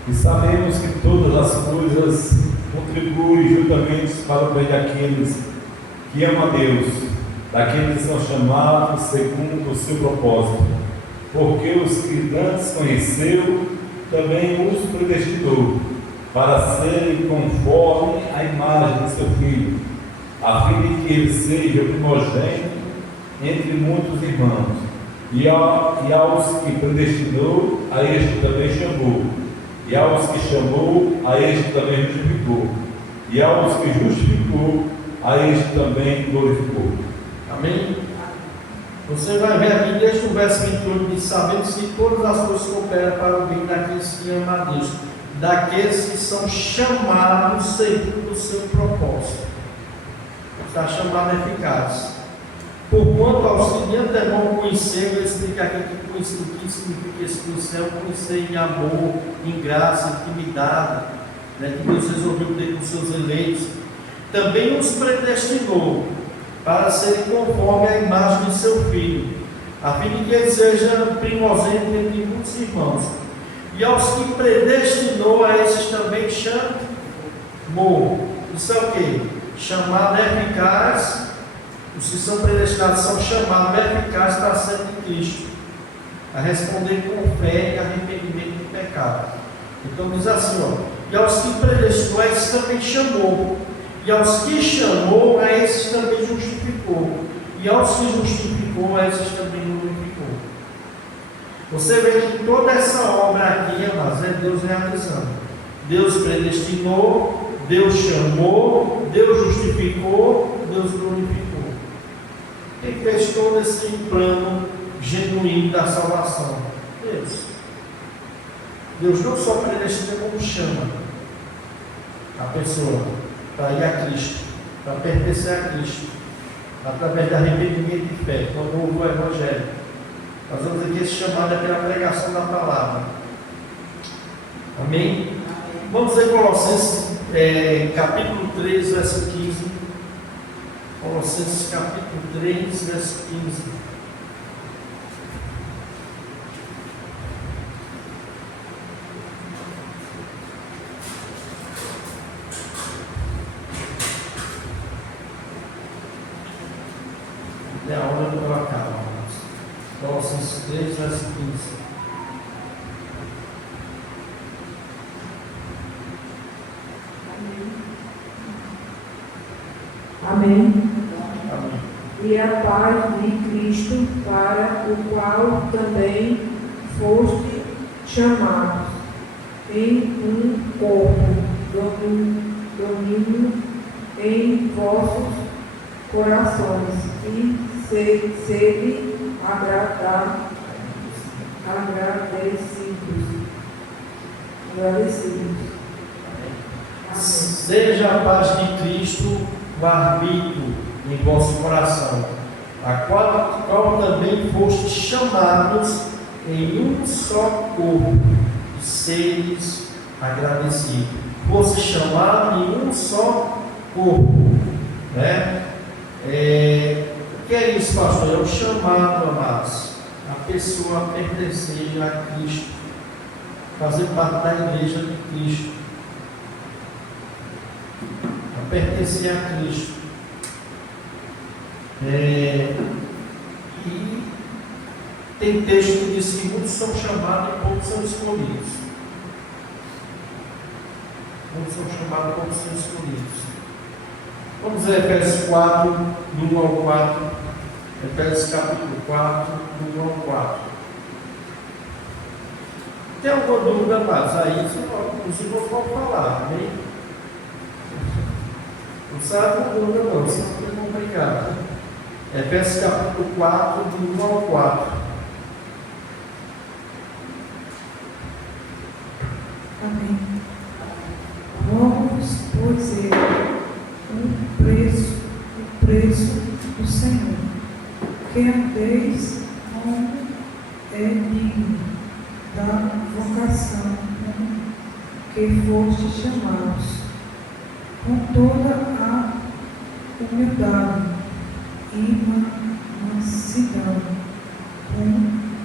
E sabemos que todas as coisas contribuem juntamente para o bem daqueles que amam a Deus, daqueles que são chamados segundo o seu propósito. Porque os que antes conheceu, também os predestinou, para serem conforme a imagem de seu Filho, a fim de que ele seja o primogênito entre muitos irmãos. E aos que predestinou, a este também chamou. E aos que chamou, a este também justificou. E aos que justificou, a este também glorificou. Amém? Você vai ver aqui desde o verso 28, diz: sabendo que todas as coisas cooperam para o bem daqueles que amam a Deus, daqueles que são chamados segundo o seu propósito. Está chamado eficaz. Porquanto aos que de antemão conheceram, eu explico aqui o que significa esse conhecer, conhecer em amor, em graça, em intimidade, né, que Deus resolveu ter com seus eleitos. Também os predestinou para serem conforme a imagem de seu Filho, a fim de que ele seja primogênito entre muitos irmãos. E aos que predestinou, a esses também chamou. Isso é o que? Chamado eficaz. Os que são predestinados são chamados eficazes para ser de Cristo, a responder com fé e arrependimento do pecado. Então diz assim, ó: e aos que predestinou, a esses também chamou. E aos que chamou, a esses também justificou. E aos que justificou, a esses também glorificou. Você vê que toda essa obra aqui, amados, é Deus realizando. Deus predestinou, Deus chamou, Deus justificou, Deus glorificou. Quem fez todo esse plano genuíno da salvação? Deus. Deus não só predestina, como chama a pessoa para ir a Cristo, para pertencer a Cristo, através do arrependimento e fé, quando ouve o Evangelho. Nós vamos dizer que esse chamado é pela pregação da palavra. Amém? Vamos ver Colossenses capítulo 3, verso 15. Colossenses capítulo 3, verso 15. É a hora de colocar, irmãos. Colossenses 3, verso 15. Amém. Amém. E a paz de Cristo, para o qual também foste chamados em um corpo, domínio em vossos corações, e sede agradecidos. Seja a paz de Cristo o arbítrio em vosso coração, a qual também foste chamados em um só corpo, e seres agradecidos. Foste chamado em um só corpo, né? O que é isso, pastor? É o chamado, amados, a pessoa a pertencer a Cristo, fazer parte da igreja de Cristo, a pertencer a Cristo. E tem texto que diz que muitos são chamados e poucos são escolhidos. Muitos são chamados e poucos são escolhidos. Vamos ver Efésios 4, do 1 ao 4. Efésios capítulo 4, do 1 ao 4. Tem alguma dúvida, mas aí os irmãos vão falar, amém? Não sabe com dúvida não, isso é complicado. Efésios capítulo 4, do 1 ao 4. Amém. Vamos, pois, o preço do Senhor, que andeis como é digno da vocação que fostes chamados, com toda a humildade e mansidão, com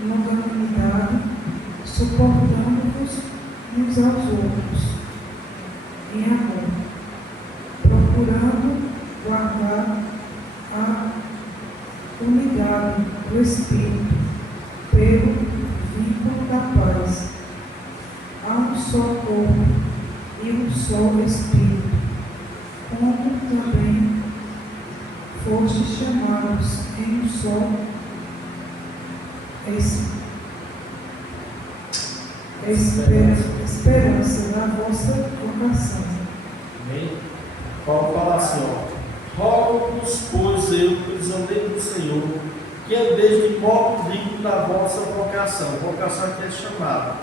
longanimidade, suportando-vos uns aos outros, em amor, procurando guardar a unidade do Espírito pelo vínculo da paz. Há um só corpo e um só Espírito, como também fostes chamados em um só esperança da vossa vocação. Amém? Paulo fala assim, rogo-vos, pois eu, prisioneiro do Senhor, que andeis de modo digno da vossa vocação. Vocação que é chamada.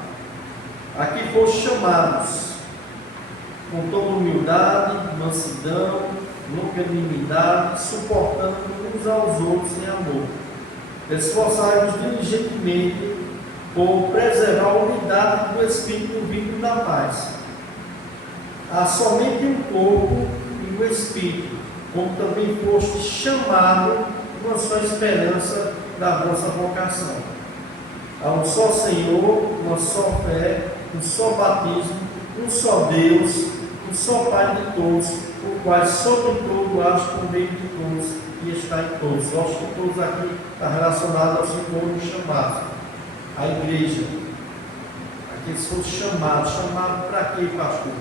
Aqui foste chamados com toda humildade, mansidão, longanimidade, suportando uns aos outros em amor. Esforçai-vos diligentemente por preservar a unidade do Espírito no vínculo da paz. Há somente um corpo e um Espírito, como também foste chamado uma só esperança da vossa vocação. Há um só Senhor, uma só fé, um só batismo, um só Deus, um só Pai de todos, o qual sobre todo age por meio de todos e está em todos. Eu acho que todos aqui está relacionado aos que foram chamados. A igreja, aqueles foram chamados para quê, pastor?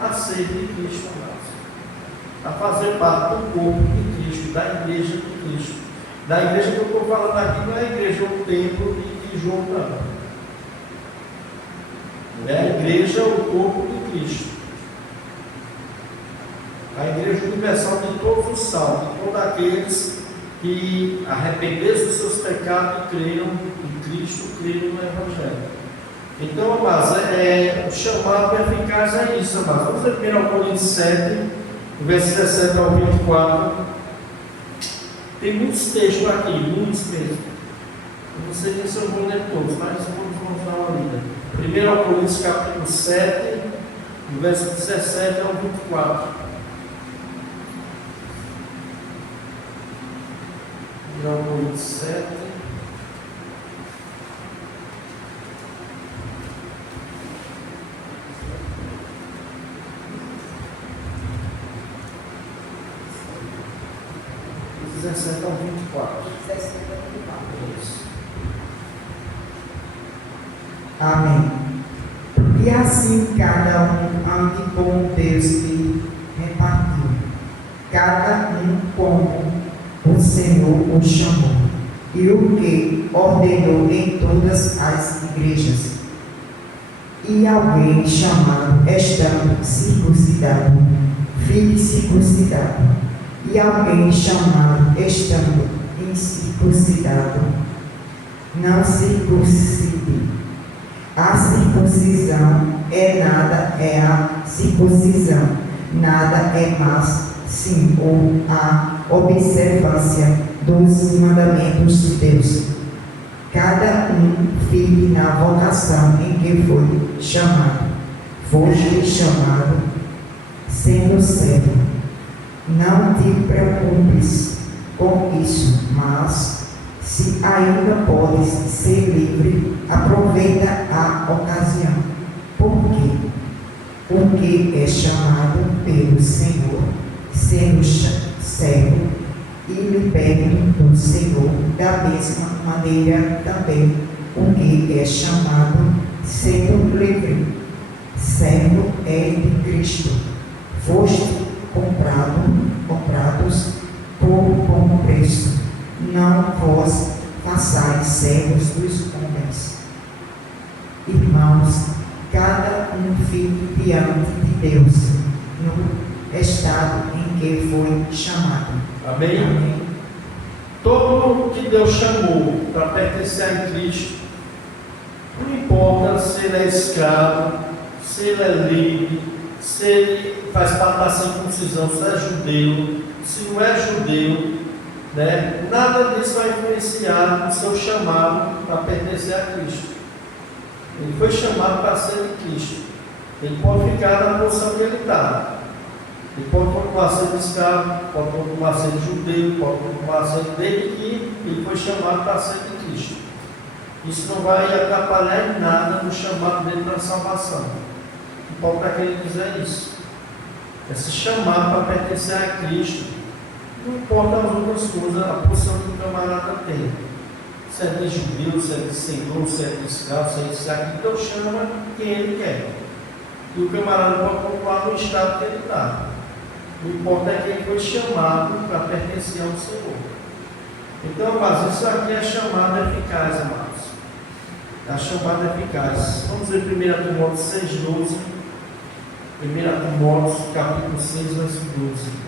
A ser de Cristo, amados. A fazer parte do corpo de Cristo, da igreja de Cristo. Da igreja que eu estou falando aqui não é a igreja, o templo de João, não. É a igreja, o corpo de Cristo. A igreja universal de todos os salvos, de todos aqueles que arrependeram dos seus pecados e creram em Cristo, creram no Evangelho. Então, amados, o chamado eficaz é isso, amados. Vamos ver 1 Coríntios 7, verso 17 ao 24. Tem muitos textos aqui, muitos mesmo. Eu não sei se eu vou ler todos, mas vamos dar uma lida. 1 Coríntios capítulo 7, verso 17 ao 24. 1 Coríntios 7. Ao 24. Isso. Amém. E assim cada um ande como Deus lhe repartiu, cada um como o Senhor o chamou, e o que ordenou em todas as igrejas. E alguém chamado estando circuncidado, fique circuncidado. E alguém chamado estando incircuncidado, não circuncide. A circuncisão é a circuncisão, nada é mais, sim, ou a observância dos mandamentos de Deus. Cada um fique na vocação em que foi chamado. Foste chamado sendo servo. Não te preocupes com isso, mas se ainda podes ser livre, aproveita a ocasião. Por quê? Porque é chamado pelo Senhor, sendo servo e liberto do Senhor, da mesma maneira também o que é chamado, sendo livre, servo é de Cristo. Foste comprados por bom preço. Não vos façais servos dos homens. Irmãos, cada um fique diante de Deus no estado em que foi chamado. Amém? Amém. Todo mundo que Deus chamou para pertencer a Cristo, não importa se ele é escravo, se ele é livre, se ele faz parte da circuncisão, se é judeu, se não é judeu, né? Nada disso vai influenciar no seu chamado para pertencer a Cristo. Ele foi chamado para ser de Cristo. Ele pode ficar na posição que ele está. Ele pode continuar sendo escravo, pode continuar sendo judeu, pode continuar sendo desde que ele foi chamado para ser de Cristo. Isso não vai atrapalhar em nada no chamado dele para a salvação. O Paulo está querendo dizer isso. É se chamar para pertencer a Cristo. Não importa as outras coisas, a posição que o camarada tem. Se é de judeu, se é de senhor, se é de escravo, se é de escravo, então chama quem ele quer. E o camarada pode continuar no estado que ele está. O importante é que ele foi chamado para pertencer ao Senhor. Então, amados, isso aqui é a chamada eficaz, amados. É a chamada eficaz. Vamos ver 1 Timóteo 6,12. 1 Timóteo, capítulo 6, verso 12.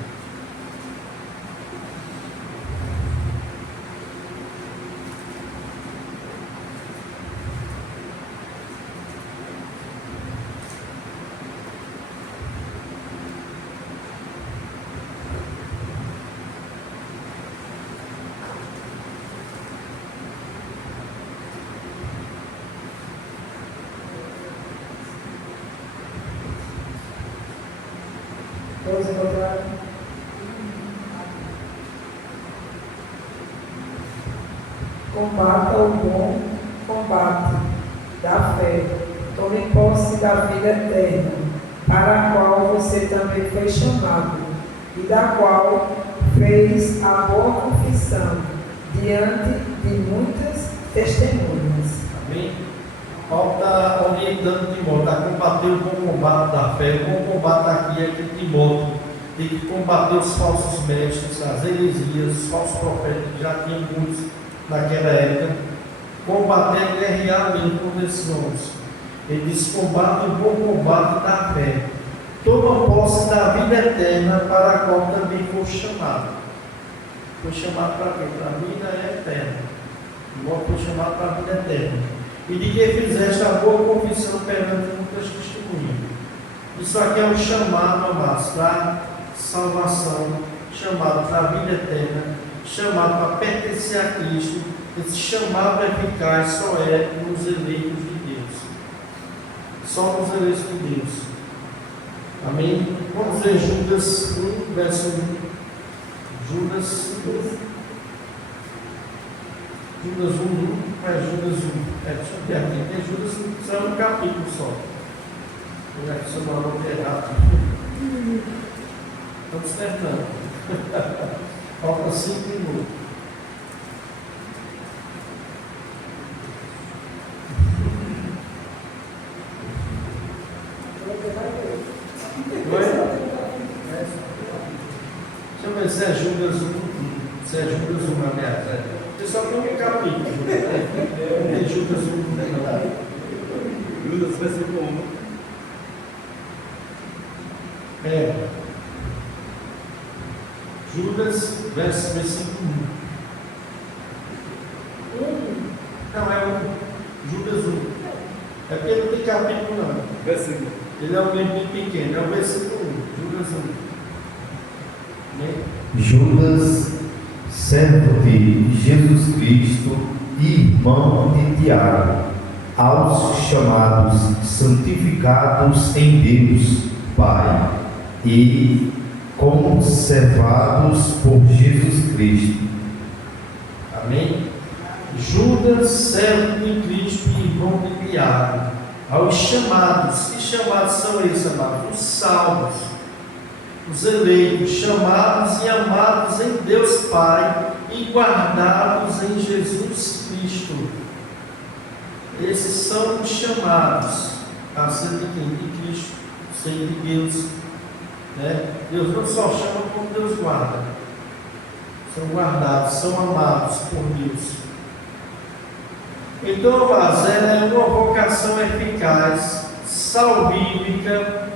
Todos encontraram? Combata o bom combate da fé. Tome posse da vida eterna, para a qual você também foi chamado, e da qual fez a boa confissão diante de muitas testemunhas. Amém? Paulo está orientando Timóteo a combater o bom combate da fé. O bom combate aqui é que Timóteo tem que combater os falsos mestres, as heresias, os falsos profetas, que já tinha muitos naquela época. Combater, guerrear mesmo com esses nomes. Ele diz: combate o bom combate da fé. Toma posse da vida eterna, para a qual também foi chamado. Foi chamado para quê? Para a vida eterna. Timóteo foi chamado para a vida eterna. E de que fizeste a boa confissão perante muitas testemunhas. Isso aqui é um chamado, amados, para salvação, chamado para a vida eterna, chamado para pertencer a Cristo. Esse chamado eficaz só é nos eleitos de Deus. Só nos eleitos de Deus. Amém? Vamos ver Judas 1, verso 1. Judas 1, Judas 1. Deixa eu ver aqui, porque Judas só é um capítulo só. Vou ver aqui se eu não vou errado. Estamos tentando. Falta 5 minutos. Deixa eu ver se é Judas 1. Se é Judas 1, aliás. Só tem um capítulo. É Judas 1. Judas, versículo 1. Judas, versículo 1. Não, é 1. Judas 1. É porque não tem capítulo, não. Versículo. Ele é um livro bem pequeno, é o versículo 1. Judas 1. Judas, servo de Jesus Cristo e irmão de Tiago, aos chamados santificados em Deus Pai e conservados por Jesus Cristo. Amém? Judas, servo de Cristo e irmão de Tiago, aos chamados. Que chamados são esses, amados? Os salvos, os eleitos, chamados e amados em Deus Pai e guardados em Jesus Cristo. Esses são os chamados a ser de quem? De Cristo, ser de Deus. Né? Deus não só chama como Deus guarda. São guardados, são amados por Deus. Então, amados, ela é uma vocação eficaz, salvífica,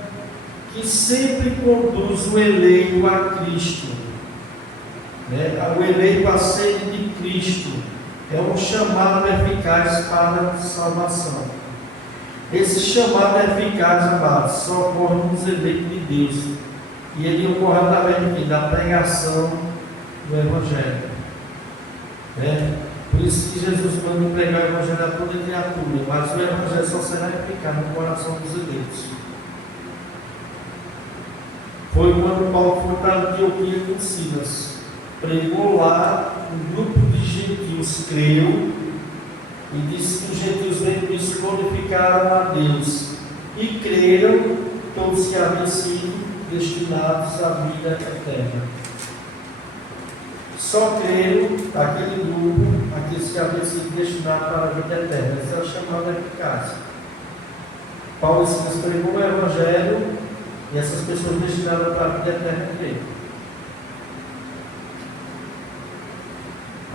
que sempre conduz o eleito a Cristo, né? O eleito a ser de Cristo. É um chamado eficaz para a salvação. Esse chamado eficaz, amados, só ocorre nos eleitos de Deus. E ele ocorre através da pregação do Evangelho, né? Por isso que Jesus manda pregar o Evangelho a toda criatura, mas o Evangelho só será eficaz no coração dos eleitos. foi quando Paulo foi para Antioquia com Silas. Pregou lá, um grupo de gentios creu e disse que os gentios vendo isso glorificaram a Deus e creram todos que haviam sido destinados à vida eterna. Só creram aquele grupo, aqueles que haviam sido destinados para a vida eterna. Essa é a chamada eficácia. Paulo e Silas pregou o Evangelho e essas pessoas destinaram para a vida eterna creram.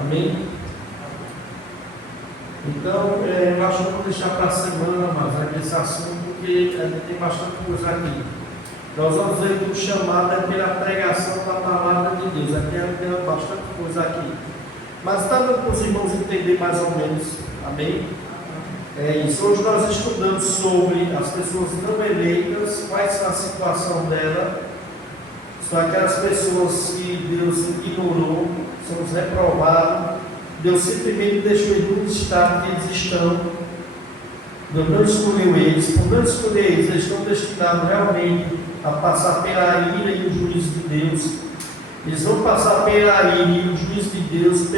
Amém? Então, eu acho que vou deixar para a semana, mas esse assunto, porque ainda tem bastante coisa aqui. Nós vamos ver que o chamado é pela pregação da palavra de Deus. Aqui tem bastante coisa aqui. Mas está dando para os irmãos entender mais ou menos. Amém? É isso. Hoje nós estudamos sobre as pessoas não eleitas, quais são a situação dela. São aquelas pessoas que Deus ignorou, são os reprovados. Deus simplesmente deixou eles no estado que eles estão. Deus não escolheu eles. Por não escolher eles estão destinados realmente a passar pela ira e o juízo de Deus. Eles vão passar pela ira e o juízo de Deus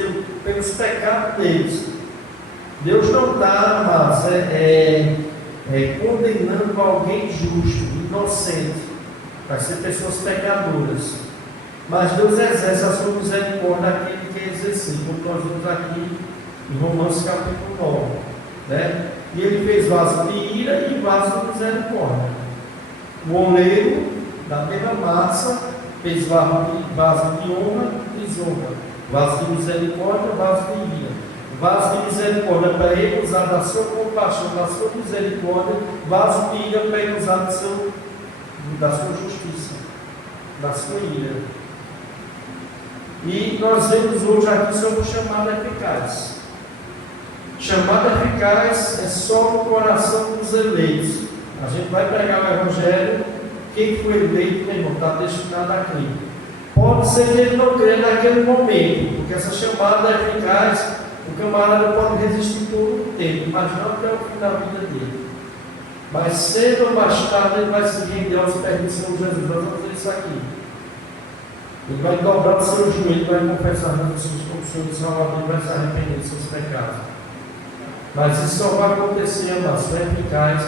pelos pecados deles. Deus não está, mas condenando alguém justo, inocente, para ser pessoas pecadoras. Mas Deus exerce a sua misericórdia àquele que quer exercer, como nós vimos aqui em Romanos capítulo 9. Né? E ele fez vaso de ira e vaso de misericórdia. O oleiro, da mesma massa, fez vaso de honra e desonra. Vaso de misericórdia, vaso de ira. Vaso de misericórdia para ele usar da sua compaixão, da sua misericórdia. Vaso de ira para ele usar da sua justiça, da sua ira. E nós vemos hoje aqui sobre o chamado eficaz. Chamado eficaz é só no coração dos eleitos. A gente vai pregar o Evangelho. Quem foi eleito, meu irmão, está destinado a crer. Pode ser que ele não crê naquele momento, porque essa chamada eficaz, o camarada pode resistir todo o tempo, mas não até o fim da vida dele. Mas cedo ou mais tarde ele vai se render aos pés do Senhor Jesus. Nós vamos ver isso aqui. Ele vai dobrar o seu joelho, vai confessar Jesus como o Senhor e Salvador e vai se arrepender dos seus pecados. Mas isso só vai acontecer, amados, só é eficaz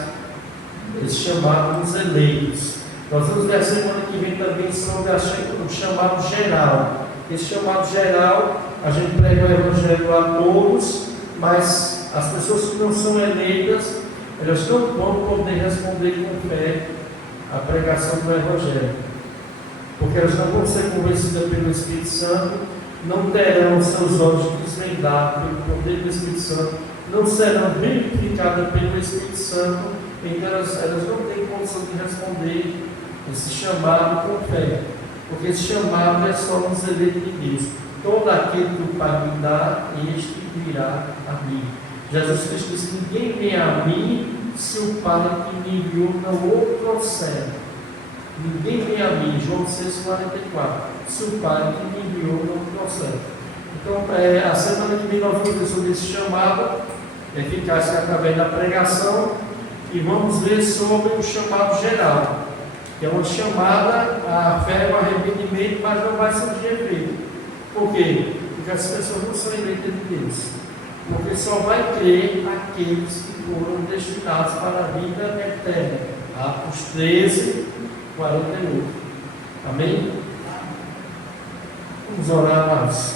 esse chamado dos eleitos. Nós vamos ver a semana que vem também sobre o chamado geral. Esse chamado geral, a gente prega o Evangelho a todos, mas as pessoas que não são eleitas, elas não vão poder responder com fé a pregação do Evangelho. Porque elas não vão ser convencidas pelo Espírito Santo, não terão seus olhos desvendados pelo poder do Espírito Santo, não serão vivificadas pelo Espírito Santo, então elas não têm condição de responder esse chamado com fé, porque esse chamado é só nos eleitos de Deus. Todo aquele que o Pai me dá, este virá a mim. Jesus Cristo disse: ninguém vem a mim se o Pai que me enviou não o trouxer. Ninguém vem a mim, João 6,44, se o Pai que me enviou não o trouxer. Então, a semana que vem nós vamos ver sobre esse chamado, eficácia através da pregação, e vamos ver sobre o chamado geral, que é uma chamada à fé, ao arrependimento, mas não vai surgir efeito. Por quê? Porque as pessoas não são eleitas de Deus. Porque só vai crer aqueles que foram destinados para a vida eterna. Atos 13, 48. Amém? Vamos orar mais.